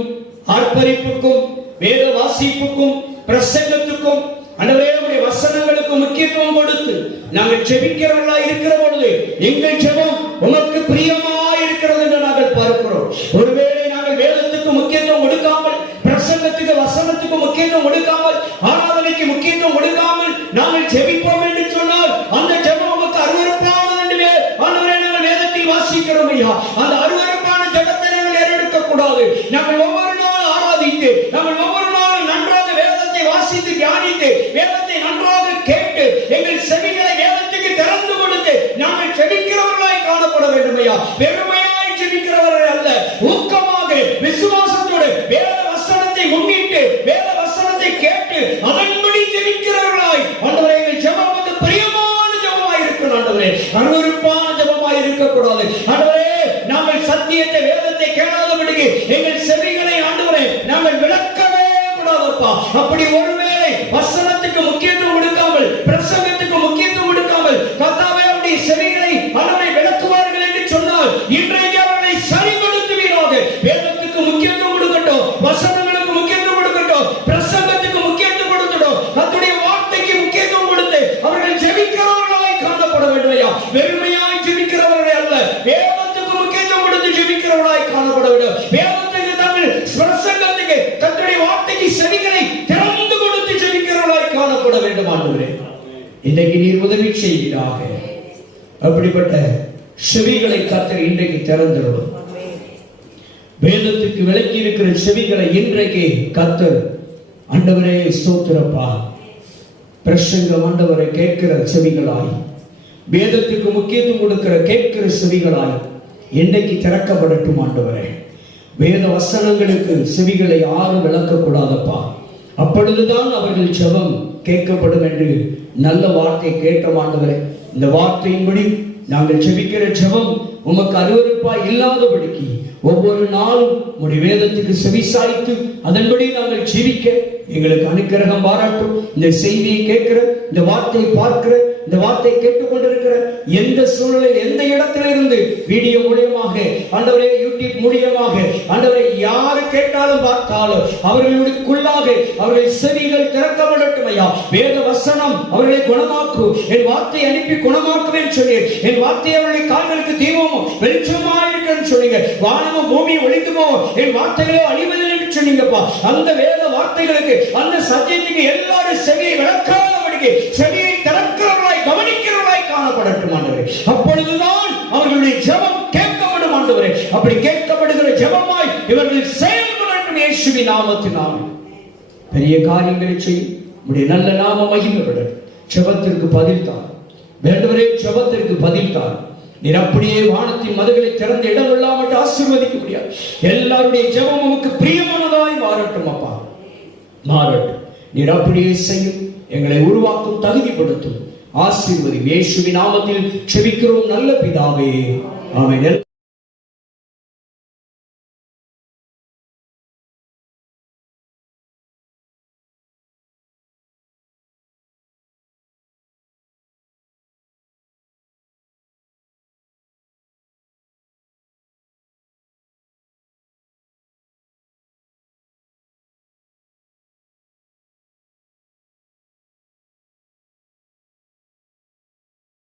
ஆர்ப்பரிப்புக்கும் வேத வாசிப்புக்கும் பிரசங்கத்துக்கும் ஆண்டவரே உம்முடைய வசனங்களுக்கு முக்கியத்துவம் கொடுத்து நாங்கள் ஜெபிக்கிறவர்களா இருக்கிற பொழுது எங்கள் ஜெபம் உமக்கு பிரியமாய் இருக்கிறது என்று நாங்கள் பார்க்கிறோம். ஒருவேளை நாங்கள் வேதத்துக்கு முக்கியத்துவம் கொடுக்காமல், பிரசங்கத்துக்கு வசனத்துக்கு முக்கியத்துவம் கொடுக்காமல், ஆராதனைக்கு முக்கியத்துவம் கொடுக்காமல் நாங்கள் ஜெபிப்போம் என்று சொன்னால் அந்த ஜெபம் உமக்கு அருவருப்பானது என்று ஆண்டவரே நாங்கள் வேதத்தில் வாசிக்கிறோம் ஐயா. அந்த அருவருப்பான ஜெபத்தை நாங்கள் ஏறெடுக்க கூடாது. நாங்கள் ஒவ்வொரு நாள் ஆராதித்து, நாங்கள் ஒவ்வொரு நாளும் நன்றாக வேதத்தை வாசித்து தியானித்து, வேதத்தை நன்றாக கேட்டு, எங்கள் செவிகளை வேதத்துக்கு திறந்து கொடுத்து நாங்கள் ஜெபிக்கிறவர்களாய் காணப்பட வேண்டும் ஐயா. வெறுமையாய் ஜெபிக்கிறவர்கள் அல்ல, ஊக்கமாக விசுவாசத்தோடு வேத வசனத்தை முன்னிட்டு வேத வசனத்தை கேட்டு அதன்படி ஜெபிக்கிறவர்களாய் ஆண்டவரே எங்கள் ஜெபம் வந்து பிரியமான ஜெபமாய் இருக்கணும் ஆண்டவரே, அருவருப்பான ஜெபமாய் இருக்கக்கூடாது ஆண்டவரே. நாங்கள் சத்தியத்தை வேதத்தை கேளாதபடிக்கு எங்கள் செவிகளை ஆண்டவரே நாங்கள் விளக்கவே கூடாதப்பா. அப்படி ஒருவேளை வசனத்துக்கு முக்கியத்துவம் கொடுக்காமல், பிரசங்கத்துக்கு முக்கியத்துவம் கொடுக்காமல் கர்த்தாவே அவருடைய செவிகளை ஆண்டவரை விளக்குவார்கள் என்று சொன்னால் இன்றைக்கு அவர்களை சரிபடுத்துவீராக. வேதத்துக்கு முக்கியத்துவம் கொடுக்கட்டும், வசனங்களுக்கு முக்கியத்துவம் கொடுக்கட்டும், பிரசங்கத்துக்கு முக்கியத்துவம் கொடுக்கட்டும், கர்த்தருடைய வார்த்தைக்கு முக்கியத்துவம் கொடுத்து அவர்கள் ஜெபிக்கிறவர்களாய் காணப்பட வேண்டும் ஐயா. வெறுமையாய் ஜெபிக்கிறவர்கள் அல்ல, வேதத்துக்கு முக்கியத்துவம் கொடுத்து ஜெபிக்கிறவர்களாய் காணப்பட வேண்டும். வேதத்துக்கு தமிழ் பிரசங்கத்துக்கு கர்த்தருடைய வார்த்தைக்கு செவிகளை திறந்து கொடுத்து ஜெபிக்கிறவர்களாய் காணப்பட வேண்டும் ஆண்டவரே. இன்றைக்கு நீர் உதவி செய்வீராக. அப்படிப்பட்ட செவிகளை கர்த்தர் இன்றைக்கு திறந்துள்ளோம். வேதத்துக்கு விலக்கி இருக்கிற செவிகளை இன்றைக்கு கர்த்தர் ஆண்டவரே ஸ்தோத்திரப்பா. பிரசங்கம் ஆண்டவரை கேட்கிற செவிகளாய், வேதத்துக்கு முக்கியத்துவம் கொடுக்கிற கேட்கிற செவிகளாய் இன்றைக்கு திறக்கப்படட்டும் ஆண்டவரே. வேத வசனங்களுக்கு செவிகளை யாரும் விளக்க கூடாதப்பா. அப்பொழுதுதான் அவர்கள் ஜெபம் கேட்கப்படும் என்று நல்ல வார்த்தை கேட்ட ஆண்டவரே. இந்த வார்த்தையின்படி நாங்கள் ஜெபிக்கிற ஜெபம் உமக்கு அருவருப்பாய் இல்லாதபடிக்கு ஒவ்வொரு நாளும் உம்முடைய வேதத்துக்கு செவிசாய்த்து அதன்படி நாங்கள் ஜெபிக்க எங்களுக்கு அனுக்கிரகம் பாராட்டும். இந்த செய்தியை கேட்கிற, இந்த வார்த்தையை பார்க்கிற, இந்த வார்த்தையை கேட்டுக்கொண்டிருக்கிற எந்த சூழலில் எந்த இடத்துல இருந்து வீடியோ மூலியமாக ஆண்டவரே, யூடியூப் மூலியமாக ஆண்டவரே யாருக்கு கேட்டாலும் பார்த்தாலும் அவர்களுக்குள்ளாக அவர்கள் செவிகள் திறக்கப்படட்டும் ஐயா. வேத வசனம் அவர்களை குணமாக்கும். என் வார்த்தையை அனுப்பி குணமாக்குவேன் சொன்னீர். என் வார்த்தை அவருடைய கால்களுக்கு தீபமும் வெளிச்சமா இருக்குன்னு சொன்னீங்க. வானமும் பூமி ஒளிந்து போவோம், என் வார்த்தைகளோ அழிவதில்லை என்று சொன்னீங்கப்பா. அந்த வேத வார்த்தைகளுக்கு, அந்த சத்தியத்துக்கு எல்லாரும் செவியை விளக்காதபடிக்கு செவியை திறக்கிறவர்களாய் கவனிக்கிறவர்களாய் காணப்படட்டும் ஆண்டவரே. அப்பொழுதுதான் அவர்களுடைய ஜெபம் கேட்கப்படும் ஆண்டவரே. அப்படி கேட்கப்படுகிற ஜெபமாய் இவர்கள் செயல்படட்டும் இயேசுவின் நாமத்தினால். பெரிய காரியங்களை செய்யும் உம்முடைய நல்ல நாமம் மகிமைப்படும். ஜெபத்திற்கு பதில் தார் வேண்டவரே, ஜெபத்திற்கு பதில் தார். நீர் அப்படியே வானத்தின் மதுகளை திறந்த இடம் இல்லாமல் ஆசீர்வதிக்க முடியாது. எல்லாருடைய ஜெபம் உமக்கு பிரியமானதாய் மாறட்டும் அப்பா, மாறட்டும். நீர் அப்படியே செய்யும், எங்களை உருவாக்கும், தகுதிப்படுத்தும், ஆசீர்வதி. இயேசுவின் நாமத்தில் ஜெபிக்கிறோம் நல்ல பிதாவே, ஆமென்.